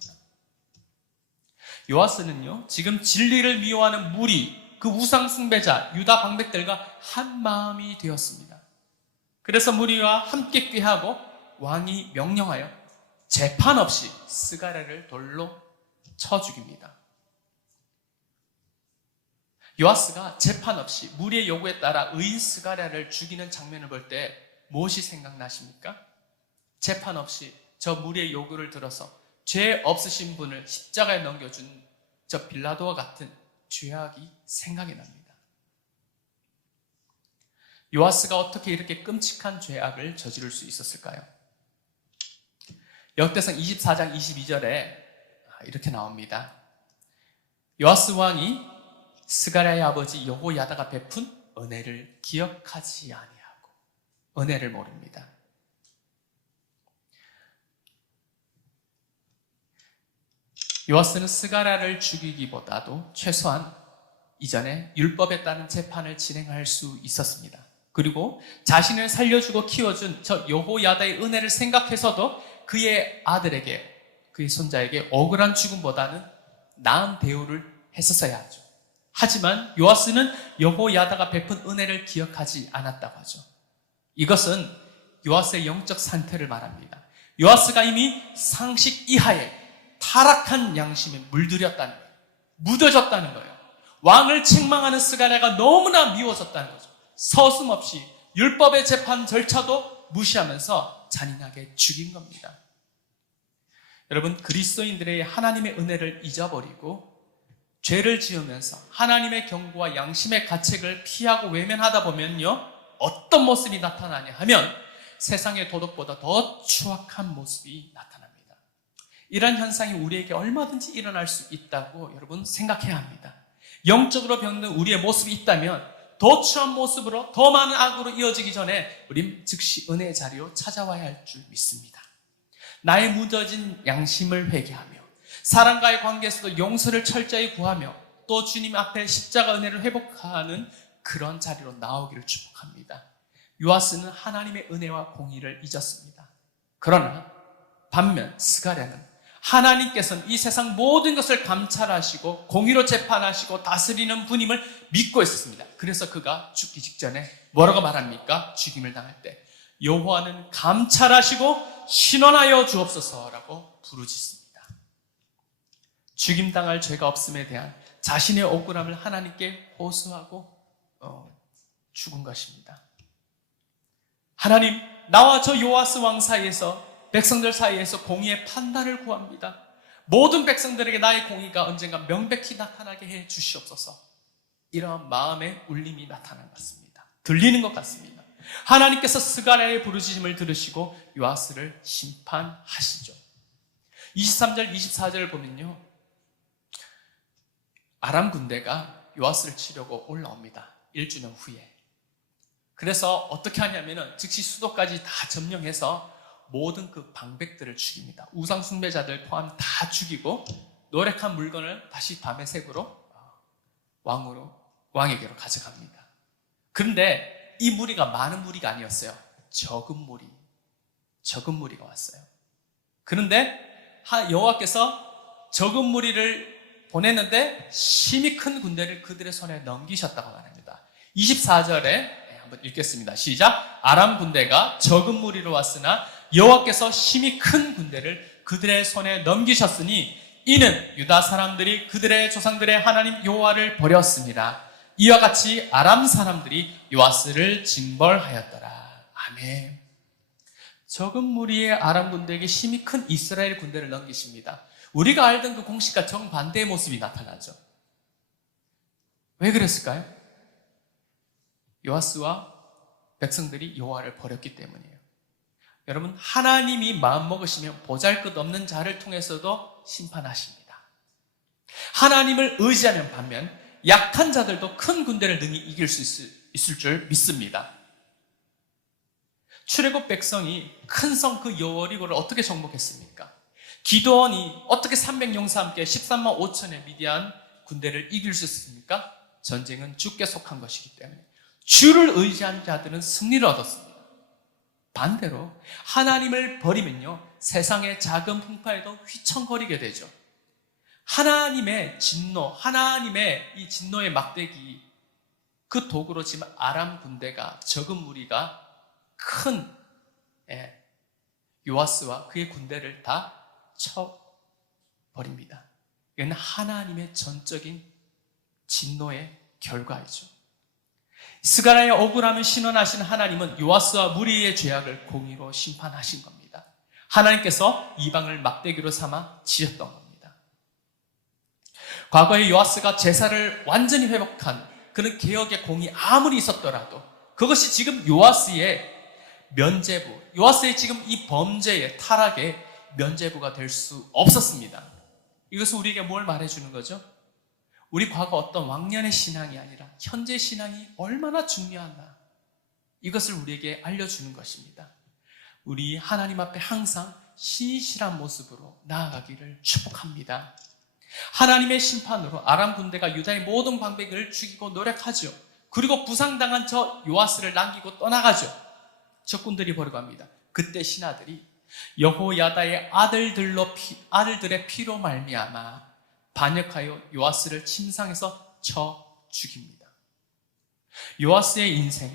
요아스는요, 지금 진리를 미워하는 무리, 그 우상 숭배자 유다 방백들과 한 마음이 되었습니다. 그래서 무리와 함께 꾀하고 왕이 명령하여 재판 없이 스가랴를 돌로 쳐 죽입니다. 요아스가 재판 없이 무리의 요구에 따라 의인 스가랴를 죽이는 장면을 볼 때 무엇이 생각나십니까? 재판 없이 저 무리의 요구를 들어서 죄 없으신 분을 십자가에 넘겨준 저 빌라도와 같은 죄악이 생각이 납니다. 요아스가 어떻게 이렇게 끔찍한 죄악을 저지를 수 있었을까요? 역대상 24장 22절에 이렇게 나옵니다. 요아스 왕이 스가랴의 아버지 여호야다가 베푼 은혜를 기억하지 아니하고 은혜를 모릅니다. 요아스는 스가랴를 죽이기보다도 최소한 이전에 율법에 따른 재판을 진행할 수 있었습니다. 그리고 자신을 살려주고 키워준 저 여호야다의 은혜를 생각해서도 그의 아들에게, 그의 손자에게 억울한 죽음보다는 나은 대우를 했었어야 하죠. 하지만 요아스는 여호야다가 베푼 은혜를 기억하지 않았다고 하죠. 이것은 요아스의 영적 상태를 말합니다. 요아스가 이미 상식 이하의 타락한 양심에 물들였다는 거예요. 묻어졌다는 거예요. 왕을 책망하는 스가랴가 너무나 미워졌다는 거죠. 서슴없이 율법의 재판 절차도 무시하면서 잔인하게 죽인 겁니다. 여러분, 그리스도인들의 하나님의 은혜를 잊어버리고 죄를 지으면서 하나님의 경고와 양심의 가책을 피하고 외면하다 보면요, 어떤 모습이 나타나냐 하면 세상의 도덕보다 더 추악한 모습이 나타납니다. 이런 현상이 우리에게 얼마든지 일어날 수 있다고 여러분 생각해야 합니다. 영적으로 병든 우리의 모습이 있다면 더 추한 모습으로 더 많은 악으로 이어지기 전에 우린 즉시 은혜의 자리로 찾아와야 할 줄 믿습니다. 나의 무뎌진 양심을 회개하며 사람과의 관계에서도 용서를 철저히 구하며 또 주님 앞에 십자가 은혜를 회복하는 그런 자리로 나오기를 축복합니다. 요아스는 하나님의 은혜와 공의를 잊었습니다. 그러나 반면 스가랴는 하나님께서는 이 세상 모든 것을 감찰하시고 공의로 재판하시고 다스리는 분임을 믿고 있었습니다. 그래서 그가 죽기 직전에 뭐라고 말합니까? 죽임을 당할 때 여호와는 감찰하시고 신원하여 주옵소서라고 부르짖습니다. 죽임당할 죄가 없음에 대한 자신의 억울함을 하나님께 호소하고 죽은 것입니다. 하나님, 나와 저 요아스 왕 사이에서, 백성들 사이에서 공의의 판단을 구합니다. 모든 백성들에게 나의 공의가 언젠가 명백히 나타나게 해 주시옵소서. 이런 마음의 울림이 나타난 것 같습니다. 들리는 것 같습니다. 하나님께서 스가랴의 부르짖음을 들으시고 요아스를 심판하시죠. 23절, 24절을 보면요, 아람 군대가 요아스를 치려고 올라옵니다. 1주년 후에. 그래서 어떻게 하냐면은 즉시 수도까지 다 점령해서 모든 그 방백들을 죽입니다. 우상 숭배자들 포함 다 죽이고 노력한 물건을 다시 밤의 색으로 왕에게로 가져갑니다. 그런데 이 무리가 많은 무리가 아니었어요. 적은 무리가 왔어요. 그런데 여호와께서 적은 무리를 보냈는데 심히 큰 군대를 그들의 손에 넘기셨다고 말합니다. 24절에 한번 읽겠습니다. 시작. 아람 군대가 적은 무리로 왔으나 여호와께서 심히 큰 군대를 그들의 손에 넘기셨으니 이는 유다 사람들이 그들의 조상들의 하나님 여호와를 버렸습니다. 이와 같이 아람 사람들이 요아스를 징벌하였더라. 아멘. 적은 무리의 아람 군대에게 심히 큰 이스라엘 군대를 넘기십니다. 우리가 알던 그 공식과 정반대의 모습이 나타나죠. 왜 그랬을까요? 요아스와 백성들이 여호와를 버렸기 때문이에요. 여러분, 하나님이 마음먹으시면 보잘것없는 자를 통해서도 심판하십니다. 하나님을 의지하면 반면 약한 자들도 큰 군대를 능히 이길 수 있을 줄 믿습니다. 출애굽 백성이 큰 성 그 여리고를 어떻게 정복했습니까? 기드온이 어떻게 300용사 함께 13만 5천의 미디안 군대를 이길 수 있습니까? 전쟁은 주께 속한 것이기 때문에 주를 의지한 자들은 승리를 얻었습니다. 반대로 하나님을 버리면요, 세상의 작은 풍파에도 휘청거리게 되죠. 하나님의 진노, 하나님의 이 진노의 막대기, 그 도구로 지금 아람 군대가, 적은 무리가 큰 요아스와 그의 군대를 다 쳐버립니다. 이건 하나님의 전적인 진노의 결과이죠. 스가랴의 억울함을 신원하신 하나님은 요아스와 무리의 죄악을 공의로 심판하신 겁니다. 하나님께서 이방을 막대기로 삼아 지었던 겁니다. 과거에 요아스가 제사를 완전히 회복한 그런 개혁의 공이 아무리 있었더라도 그것이 지금 요아스의 면죄부, 요아스의 지금 이 범죄의 타락의 면죄부가 될 수 없었습니다. 이것은 우리에게 뭘 말해주는 거죠? 우리 과거 어떤 왕년의 신앙이 아니라 현재 신앙이 얼마나 중요하나, 이것을 우리에게 알려주는 것입니다. 우리 하나님 앞에 항상 신실한 모습으로 나아가기를 축복합니다. 하나님의 심판으로 아람 군대가 유다의 모든 방백을 죽이고 노력하죠. 그리고 부상당한 저 요아스를 남기고 떠나가죠. 적군들이 버려갑니다. 그때 신하들이 여호야다의 아들들의 피로 말미암아 반역하여 요아스를 침상에서 쳐 죽입니다. 요아스의 인생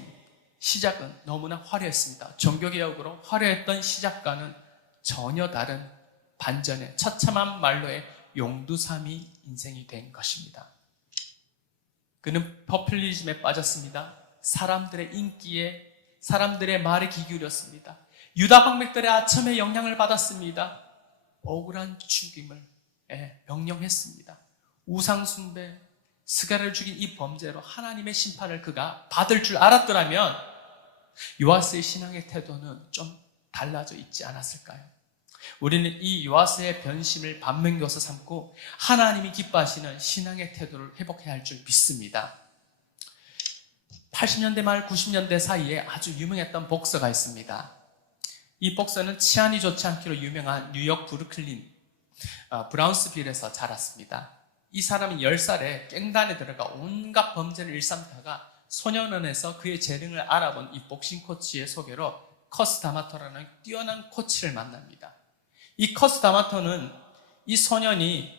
시작은 너무나 화려했습니다. 종교개혁으로 화려했던 시작과는 전혀 다른 반전의 처참한 말로의 용두사미 인생이 된 것입니다. 그는 포퓰리즘에 빠졌습니다. 사람들의 인기에 사람들의 말에 귀 기울였습니다. 유다 황맥들의 아첨에 영향을 받았습니다. 억울한 죽임을 명령했습니다. 우상숭배, 스가랴를 죽인 이 범죄로 하나님의 심판을 그가 받을 줄 알았더라면 요아스의 신앙의 태도는 좀 달라져 있지 않았을까요? 우리는 이 요아스의 변심을 반면교사 삼고 하나님이 기뻐하시는 신앙의 태도를 회복해야 할 줄 믿습니다. 80년대 말 90년대 사이에 아주 유명했던 복서가 있습니다. 이 복서는 치안이 좋지 않기로 유명한 뉴욕 브루클린 브라운스빌에서 자랐습니다. 이 사람은 10살에 깽단에 들어가 온갖 범죄를 일삼다가 소년원에서 그의 재능을 알아본 이 복싱 코치의 소개로 커스 다마토라는 뛰어난 코치를 만납니다. 이 커스 다마토는 이 소년이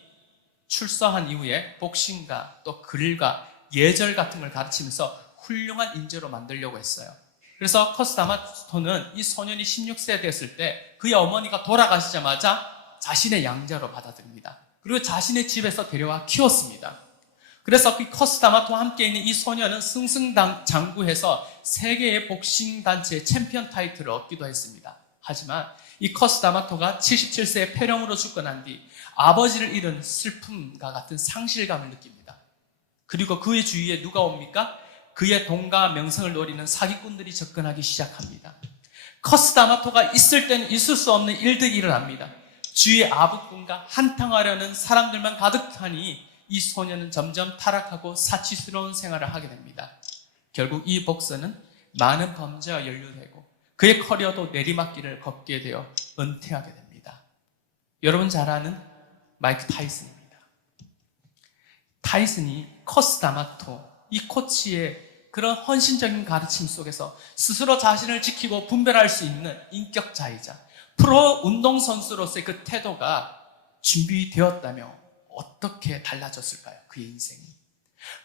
출소한 이후에 복싱과 또 글과 예절 같은 걸 가르치면서 훌륭한 인재로 만들려고 했어요. 그래서 커스 다마토는 이 소년이 16세 됐을 때 그의 어머니가 돌아가시자마자 자신의 양자로 받아들입니다. 그리고 자신의 집에서 데려와 키웠습니다. 그래서 그 커스 다마토와 함께 있는 이 소년은 승승장구해서 세계의 복싱 단체의 챔피언 타이틀을 얻기도 했습니다. 하지만 이 커스 다마토가 77세에 폐렴으로 죽고 난 뒤 아버지를 잃은 슬픔과 같은 상실감을 느낍니다. 그리고 그의 주위에 누가 옵니까? 그의 돈과 명성을 노리는 사기꾼들이 접근하기 시작합니다. 커스 다마토가 있을 때는 있을 수 없는 일들이 일어납니다. 주위에 아부꾼과 한탕하려는 사람들만 가득하니 이 소년은 점점 타락하고 사치스러운 생활을 하게 됩니다. 결국 이 복서는 많은 범죄와 연루되고 그의 커리어도 내리막길을 걷게 되어 은퇴하게 됩니다. 여러분 잘 아는 마이크 타이슨입니다. 타이슨이 커스 다마토, 이 코치의 그런 헌신적인 가르침 속에서 스스로 자신을 지키고 분별할 수 있는 인격자이자 프로 운동선수로서의 그 태도가 준비되었다며 어떻게 달라졌을까요? 그의 인생이.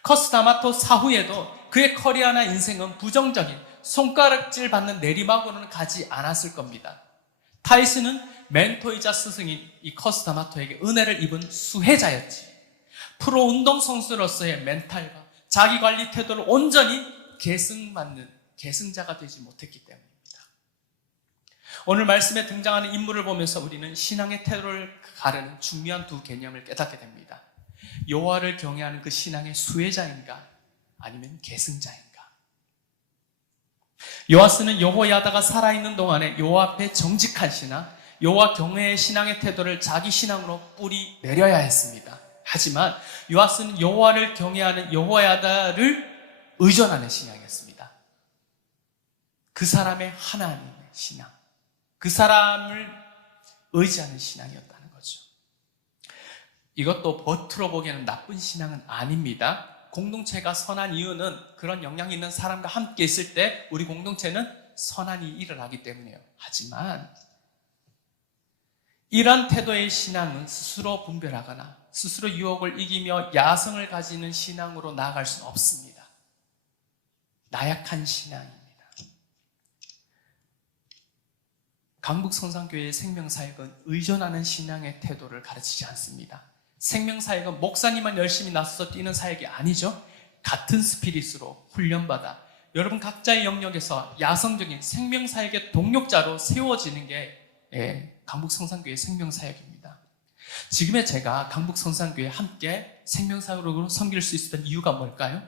커스 다마토 사후에도 그의 커리어나 인생은 부정적인 손가락질 받는 내리막으로는 가지 않았을 겁니다. 타이슨은 멘토이자 스승인 이 커스 다마토에게 은혜를 입은 수혜자였지. 프로 운동선수로서의 멘탈과 자기관리 태도를 온전히 계승받는 계승자가 되지 못했기 때문입니다. 오늘 말씀에 등장하는 인물을 보면서 우리는 신앙의 태도를 가르는 중요한 두 개념을 깨닫게 됩니다. 여호와를 경외하는 그 신앙의 수혜자인가 아니면 계승자인가. 요아스는 여호야다가 살아있는 동안에 여호와 앞에 정직한 신앙, 여호와 경외의 신앙의 태도를 자기 신앙으로 뿌리 내려야 했습니다. 하지만 요아스는 여호와를 경외하는 여호야다를 의존하는 신앙이었습니다. 그 사람의 하나님의 신앙, 그 사람을 의지하는 신앙이었다는 거죠. 이것도 겉으로 보기에는 나쁜 신앙은 아닙니다. 공동체가 선한 이유는 그런 영향이 있는 사람과 함께 있을 때 우리 공동체는 선한 일이 일어나기 때문이에요. 하지만 이런 태도의 신앙은 스스로 분별하거나 스스로 유혹을 이기며 야성을 가지는 신앙으로 나아갈 수는 없습니다. 나약한 신앙입니다. 강북성산교회의 생명사역은 의존하는 신앙의 태도를 가르치지 않습니다. 생명사역은 목사님만 열심히 나서서 뛰는 사역이 아니죠. 같은 스피릿으로 훈련받아 여러분 각자의 영역에서 야성적인 생명사역의 동력자로 세워지는 게 강북성산교회의 생명사역입니다. 지금의 제가 강북성산교회에 함께 생명사역으로 섬길 수 있었던 이유가 뭘까요?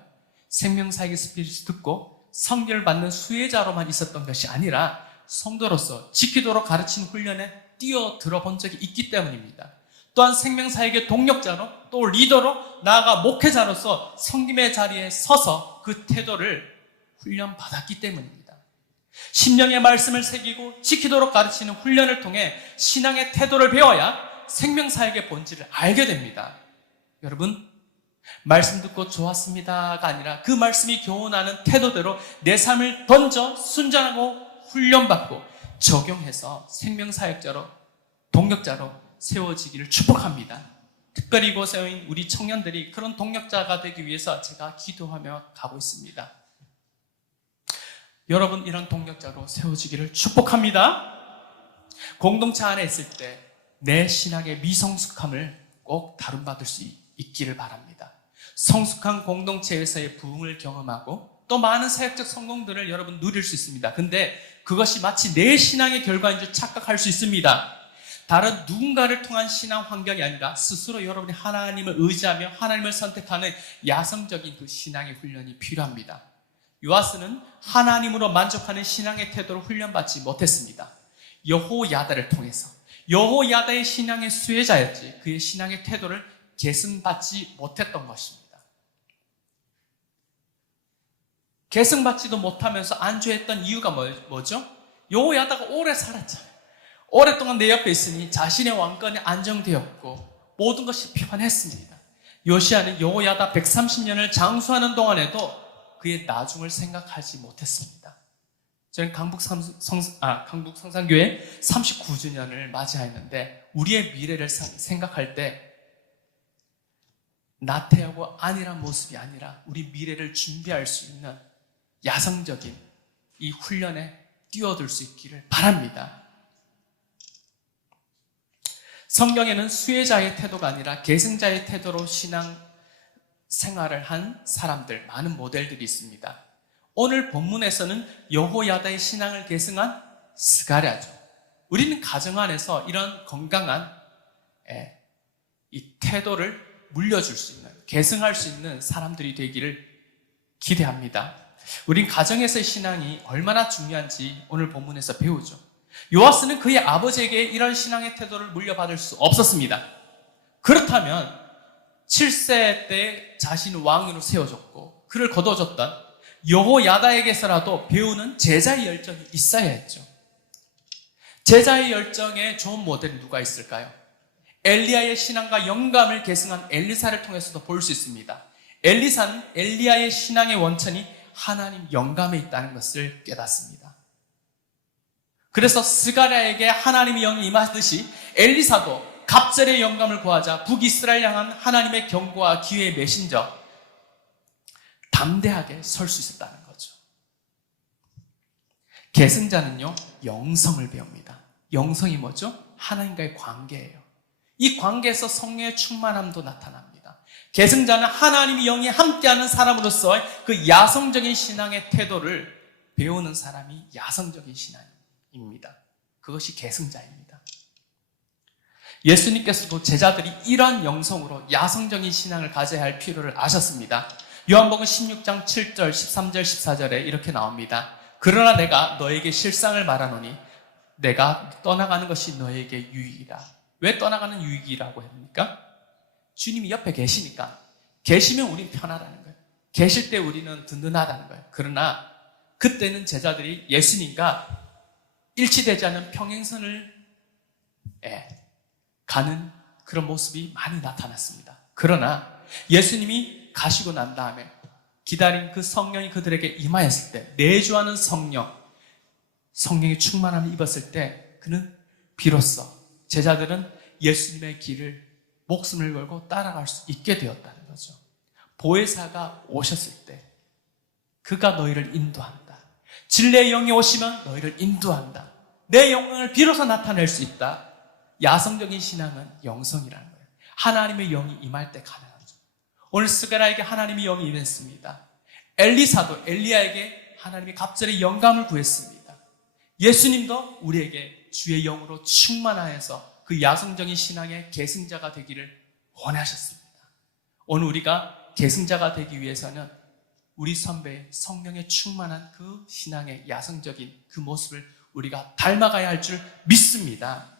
생명사역의 스피릿을 듣고 성결을 받는 수혜자로만 있었던 것이 아니라 성도로서 지키도록 가르치는 훈련에 뛰어들어 본 적이 있기 때문입니다. 또한 생명사역의 동력자로 또 리더로 나아가 목회자로서 섬김의 자리에 서서 그 태도를 훈련받았기 때문입니다. 심령의 말씀을 새기고 지키도록 가르치는 훈련을 통해 신앙의 태도를 배워야 생명사역의 본질을 알게 됩니다. 여러분, 말씀 듣고 좋았습니다가 아니라 그 말씀이 교훈하는 태도대로 내 삶을 던져 순전하고 훈련받고 적용해서 생명사역자로 동력자로 세워지기를 축복합니다. 특별히 이곳에 있는 우리 청년들이 그런 동력자가 되기 위해서 제가 기도하며 가고 있습니다. 여러분 이런 동력자로 세워지기를 축복합니다. 공동체 안에 있을 때 내 신앙의 미성숙함을 꼭 다룬받을 수 있기를 바랍니다. 성숙한 공동체에서의 부흥을 경험하고 또 많은 사역적 성공들을 여러분 누릴 수 있습니다. 근데 그것이 마치 내 신앙의 결과인 줄 착각할 수 있습니다. 다른 누군가를 통한 신앙 환경이 아니라 스스로 여러분이 하나님을 의지하며 하나님을 선택하는 야성적인 그 신앙의 훈련이 필요합니다. 요아스는 하나님으로 만족하는 신앙의 태도를 훈련받지 못했습니다. 여호야다를 통해서 여호야다의 신앙의 수혜자였지 그의 신앙의 태도를 계승받지 못했던 것입니다. 계승받지도 못하면서 안주했던 이유가 뭐죠? 여호야다가 오래 살았잖아요. 오랫동안 내 옆에 있으니 자신의 왕권이 안정되었고 모든 것이 편했습니다. 요시야는 여호야다 130년을 장수하는 동안에도 그의 나중을 생각하지 못했습니다. 저는 강북 성산교회 39주년을 맞이했는데 우리의 미래를 생각할 때 나태하고 안일한 모습이 아니라 우리 미래를 준비할 수 있는 야성적인 이 훈련에 뛰어들 수 있기를 바랍니다. 성경에는 수혜자의 태도가 아니라 계승자의 태도로 신앙 생활을 한 사람들, 많은 모델들이 있습니다. 오늘 본문에서는 여호야다의 신앙을 계승한 스가랴죠. 우리는 가정 안에서 이런 건강한 이 태도를 물려줄 수 있는, 계승할 수 있는 사람들이 되기를 기대합니다. 우린 가정에서의 신앙이 얼마나 중요한지 오늘 본문에서 배우죠. 요아스는 그의 아버지에게 이런 신앙의 태도를 물려받을 수 없었습니다. 그렇다면 7세 때 자신을 왕으로 세워줬고 그를 거둬줬던 여호야다에게서라도 배우는 제자의 열정이 있어야 했죠. 제자의 열정에 좋은 모델이 누가 있을까요? 엘리야의 신앙과 영감을 계승한 엘리사를 통해서도 볼 수 있습니다. 엘리사는 엘리야의 신앙의 원천이 하나님 영감에 있다는 것을 깨닫습니다. 그래서 스가랴에게 하나님의 영이 임하듯이 엘리사도 갑절의 영감을 구하자 북이스라엘 향한 하나님의 경고와 기회의 메신저 담대하게 설 수 있었다는 거죠. 계승자는요, 영성을 배웁니다. 영성이 뭐죠? 하나님과의 관계예요. 이 관계에서 성령의 충만함도 나타납니다. 계승자는 하나님의 영이 함께하는 사람으로서 그 야성적인 신앙의 태도를 배우는 사람이 야성적인 신앙입니다. 그것이 계승자입니다. 예수님께서도 제자들이 이러한 영성으로 야성적인 신앙을 가져야 할 필요를 아셨습니다. 요한복음 16장 7절, 13절, 14절에 이렇게 나옵니다. 그러나 내가 너에게 실상을 말하노니 내가 떠나가는 것이 너에게 유익이다. 왜 떠나가는 유익이라고 합니까? 주님이 옆에 계시니까. 계시면 우린 편하다는 거예요. 계실 때 우리는 든든하다는 거예요. 그러나 그때는 제자들이 예수님과 일치되지 않는 평행선을 가는 그런 모습이 많이 나타났습니다. 그러나 예수님이 가시고 난 다음에 기다린 그 성령이 그들에게 임하였을 때, 내주하는 성령의 충만함을 입었을 때 그는 비로소 제자들은 예수님의 길을 목숨을 걸고 따라갈 수 있게 되었다는 거죠. 보혜사가 오셨을 때 그가 너희를 인도한다. 진리의 영이 오시면 너희를 인도한다. 내 영광을 비로소 나타낼 수 있다. 야성적인 신앙은 영성이라는 거예요. 하나님의 영이 임할 때 가능하죠. 오늘 스가랴에게 하나님의 영이 임했습니다. 엘리사도 엘리야에게 하나님의 갑절의 영감을 구했습니다. 예수님도 우리에게 주의 영으로 충만하여서 그 야성적인 신앙의 계승자가 되기를 원하셨습니다. 오늘 우리가 계승자가 되기 위해서는 우리 선배의 성령의 충만한 그 신앙의 야성적인 그 모습을 우리가 닮아가야 할 줄 믿습니다.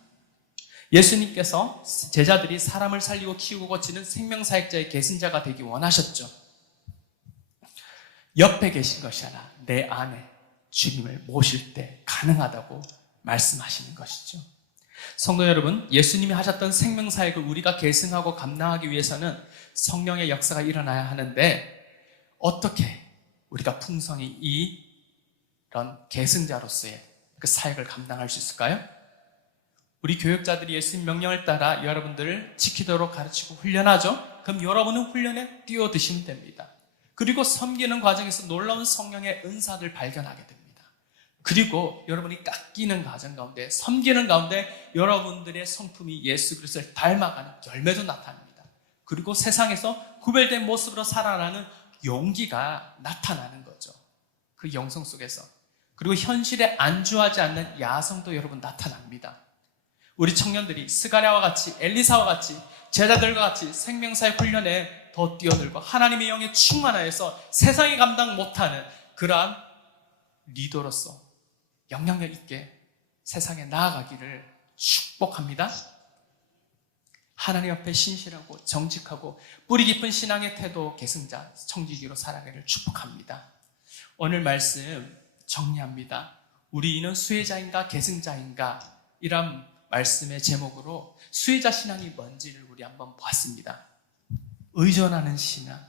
예수님께서 제자들이 사람을 살리고 키우고 고치는 생명사역자의 계승자가 되기 원하셨죠. 옆에 계신 것이 아니라 내 안에 주님을 모실 때 가능하다고 말씀하시는 것이죠. 성도 여러분, 예수님이 하셨던 생명사역을 우리가 계승하고 감당하기 위해서는 성령의 역사가 일어나야 하는데 어떻게 우리가 풍성히 이런 계승자로서의 그 사역을 감당할 수 있을까요? 우리 교육자들이 예수님 명령을 따라 여러분들을 지키도록 가르치고 훈련하죠. 그럼 여러분은 훈련에 뛰어드시면 됩니다. 그리고 섬기는 과정에서 놀라운 성령의 은사를 발견하게 됩니다. 그리고 여러분이 깎이는 과정 가운데, 섬기는 가운데 여러분들의 성품이 예수 그리스도를 닮아가는 열매도 나타납니다. 그리고 세상에서 구별된 모습으로 살아가는 용기가 나타나는 거죠. 그 영성 속에서. 그리고 현실에 안주하지 않는 야성도 여러분 나타납니다. 우리 청년들이 스가랴와 같이, 엘리사와 같이, 제자들과 같이 생명사의 훈련에 더 뛰어들고 하나님의 영에 충만하여서 세상이 감당 못하는 그러한 리더로서 영향력 있게 세상에 나아가기를 축복합니다. 하나님 앞에 신실하고 정직하고 뿌리 깊은 신앙의 태도 계승자 청지기로 살아가기를 축복합니다. 오늘 말씀 정리합니다. 우리는 수혜자인가 계승자인가? 이런 말씀의 제목으로 수혜자 신앙이 뭔지를 우리 한번 보았습니다. 의존하는 신앙,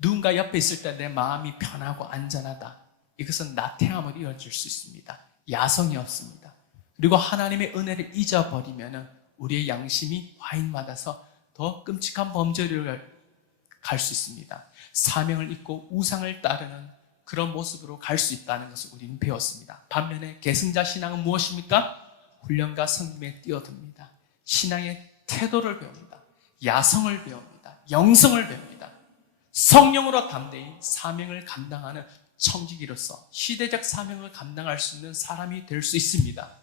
누군가 옆에 있을 때 내 마음이 편하고 안전하다. 이것은 나태함을 이어줄 수 있습니다. 야성이 없습니다. 그리고 하나님의 은혜를 잊어버리면 우리의 양심이 와인받아서 더 끔찍한 범죄를 갈 수 있습니다. 사명을 잊고 우상을 따르는 그런 모습으로 갈 수 있다는 것을 우리는 배웠습니다. 반면에 계승자 신앙은 무엇입니까? 훈련과 성김에 뛰어듭니다. 신앙의 태도를 배웁니다. 야성을 배웁니다. 영성을 배웁니다. 성령으로 담대히 사명을 감당하는 청지기로서 시대적 사명을 감당할 수 있는 사람이 될 수 있습니다.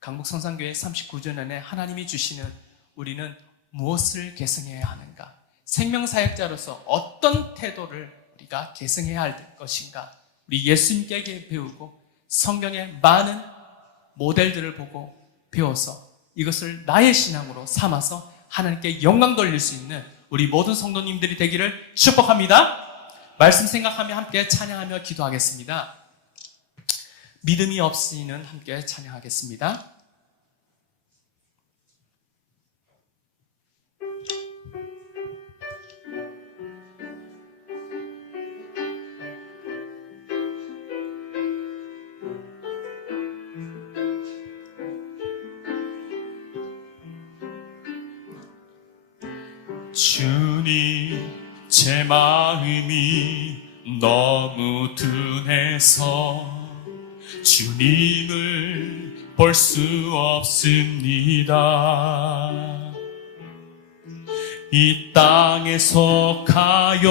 강북성산교회 39주년에 하나님이 주시는 우리는 무엇을 계승해야 하는가? 생명사역자로서 어떤 태도를 우리가 계승해야 할 것인가? 우리 예수님께 배우고 성경의 많은 모델들을 보고 배워서 이것을 나의 신앙으로 삼아서 하나님께 영광 돌릴 수 있는 우리 모든 성도님들이 되기를 축복합니다. 말씀 생각하며 함께 찬양하며 기도하겠습니다. 믿음이 없이는 함께 찬양하겠습니다. 주님, 제 마음이 너무 둔해서 주님을 볼 수 없습니다. 이 땅에 속하여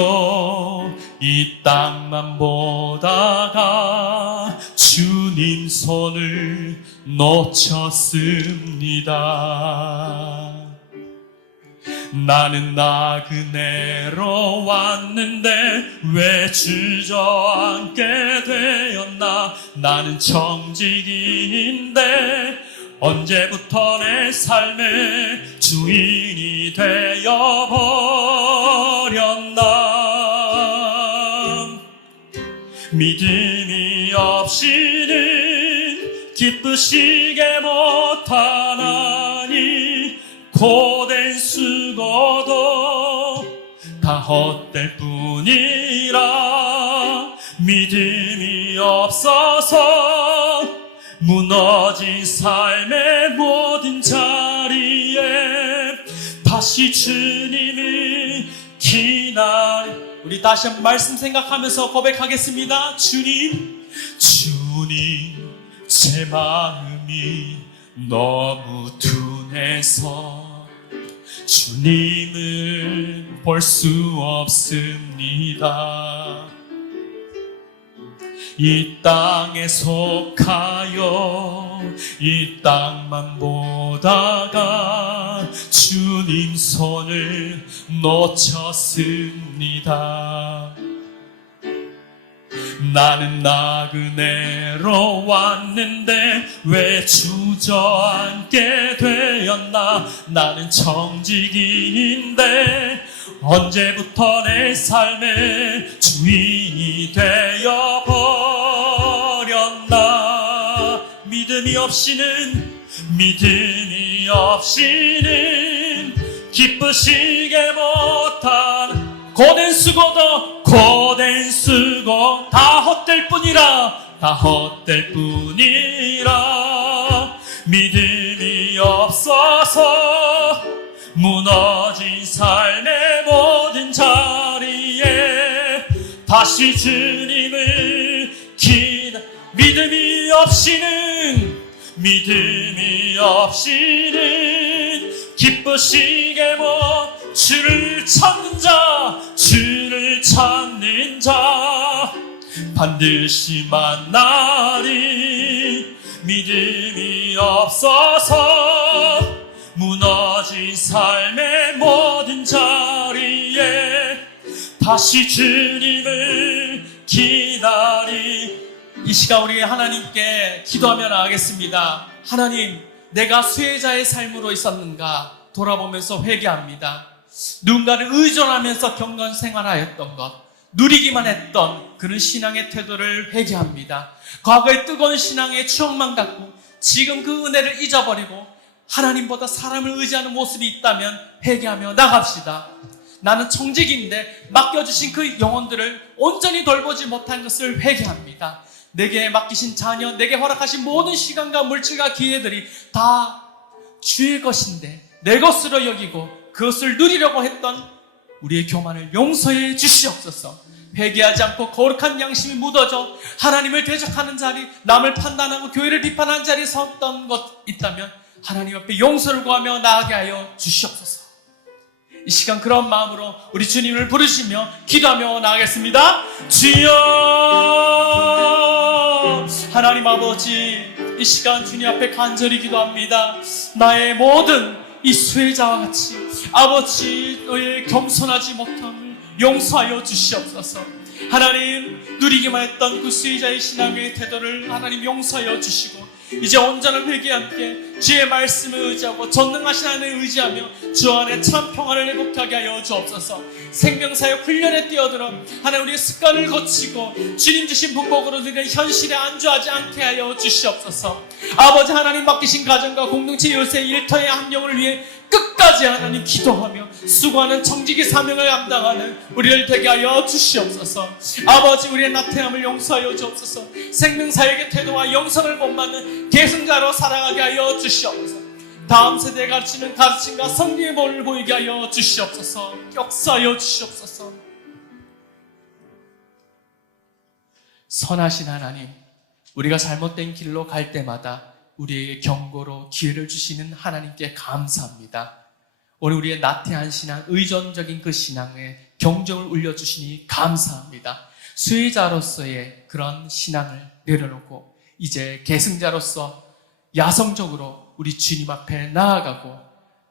이 땅만 보다가 주님 손을 놓쳤습니다. 나는 나그네로 왔는데 왜 주저앉게 되었나? 나는 청지기인데 언제부터 내 삶의 주인이 되어버렸나? 믿음이 없이는 기쁘시게 못하나니 고된 수고도 다 헛될 뿐이라. 믿음이 없어서 무너진 삶의 모든 자리에 다시 주님을 기다려. 우리 다시 한번 말씀 생각하면서 고백하겠습니다. 주님, 제 마음이 너무 둔해서 주님을 볼 수 없습니다. 이 땅에 속하여 이 땅만 보다가 주님 손을 놓쳤습니다. 나는 나그네로 왔는데 왜 주저앉게 되었나? 나는 청지기인데 언제부터 내 삶의 주인이 되어버렸나? 믿음이 없이는 기쁘시게 못한 고된 수고 다 헛될 뿐이라. 믿음이 없어서 무너진 삶의 모든 자리에 다시 주님을 믿음이 없이는 기쁘시게 주를 찾는 자 반드시 만나리. 믿음이 없어서 무너진 삶의 모든 자리에 다시 주님을 기다리. 이 시간 우리 하나님께 기도하며 나가겠습니다. 하나님, 내가 수혜자의 삶으로 있었는가 돌아보면서 회개합니다. 누군가를 의존하면서 경건 생활하였던 것, 누리기만 했던 그런 신앙의 태도를 회개합니다. 과거의 뜨거운 신앙의 추억만 갖고 지금 그 은혜를 잊어버리고 하나님보다 사람을 의지하는 모습이 있다면 회개하며 나갑시다. 나는 청직인데 맡겨주신 그 영혼들을 온전히 돌보지 못한 것을 회개합니다. 내게 맡기신 자녀, 내게 허락하신 모든 시간과 물질과 기회들이 다 주의 것인데 내 것으로 여기고 그것을 누리려고 했던 우리의 교만을 용서해 주시옵소서. 회개하지 않고 거룩한 양심이 묻어져 하나님을 대적하는 자리, 남을 판단하고 교회를 비판하는 자리에 섰던 것 있다면 하나님 앞에 용서를 구하며 나아가게 하여 주시옵소서. 이 시간 그런 마음으로 우리 주님을 부르시며 기도하며 나가겠습니다. 주여, 하나님 아버지, 이 시간 주님 앞에 간절히 기도합니다. 나의 모든 이 수혜자와 같이 아버지 너의 겸손하지 못함을 용서하여 주시옵소서. 하나님, 누리기만 했던 그 수혜자의 신앙의 태도를 하나님 용서하여 주시고 이제 온전한 회개와 함께 주의 말씀을 의지하고 전능하신 하나님을 의지하며 주 안에 참 평안을 회복하게 하여 주옵소서. 생명사역 훈련에 뛰어들어 하나님 우리의 습관을 고치고 주님 주신 분복으로 우리는 현실에 안주하지 않게 하여 주시옵소서. 아버지, 하나님 맡기신 가정과 공동체 요새 일터의 환경을 위해 끝까지 하나님 기도하며 수고하는 청지기 사명을 감당하는 우리를 되게 하여 주시옵소서. 아버지, 우리의 나태함을 용서하여 주옵소서. 생명사역의 태도와 영성을 본받는 계승자로 살아가게 하여 주시옵소서. 다음 세대에 가르치는 가르침과 성경의 본을 보이게 하여 주시옵소서. 역사하여 주시옵소서. 선하신 하나님, 우리가 잘못된 길로 갈 때마다 우리에게 경고로 기회를 주시는 하나님께 감사합니다. 오늘 우리의 나태한 신앙, 의존적인 그 신앙에 경종을 울려주시니 감사합니다. 수혜자로서의 그런 신앙을 내려놓고 이제 계승자로서 야성적으로 우리 주님 앞에 나아가고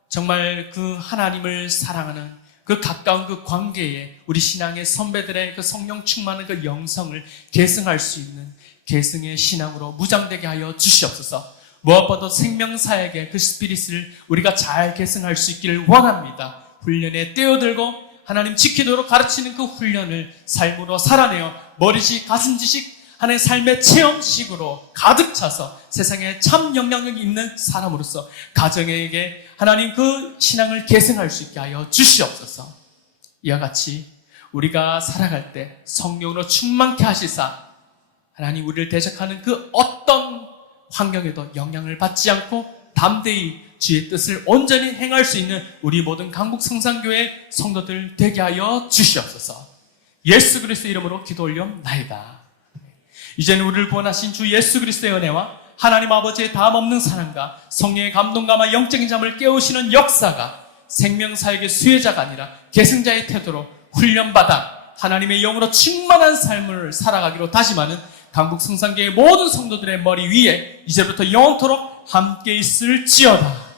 정말 그 하나님을 사랑하는 그 가까운 그 관계에 우리 신앙의 선배들의 그 성령 충만한 그 영성을 계승할 수 있는 계승의 신앙으로 무장되게 하여 주시옵소서. 무엇보다 생명사역의 그 스피릿을 우리가 잘 계승할 수 있기를 원합니다. 훈련에 뛰어들고 하나님 지키도록 가르치는 그 훈련을 삶으로 살아내어 머리식, 가슴지식 하나님의 삶의 체험식으로 가득 차서 세상에 참 영향력 있는 사람으로서 가정에게 하나님 그 신앙을 계승할 수 있게 하여 주시옵소서. 이와 같이 우리가 살아갈 때 성령으로 충만케 하시사 하나님 우리를 대적하는 그 어떤 환경에도 영향을 받지 않고 담대히 주의 뜻을 온전히 행할 수 있는 우리 모든 강북성산교회 성도들 되게 하여 주시옵소서. 예수 그리스도의 이름으로 기도 올려옵나이다. 이제는 우리를 구원하신 주 예수 그리스도의 은혜와 하나님 아버지의 다함없는 사랑과 성령의 감동감과 영적인 잠을 깨우시는 역사가 생명사역의 수혜자가 아니라 계승자의 태도로 훈련받아 하나님의 영으로 충만한 삶을 살아가기로 다짐하는 강북성산교회 모든 성도들의 머리 위에 이제부터 영원토록 함께 있을지어다.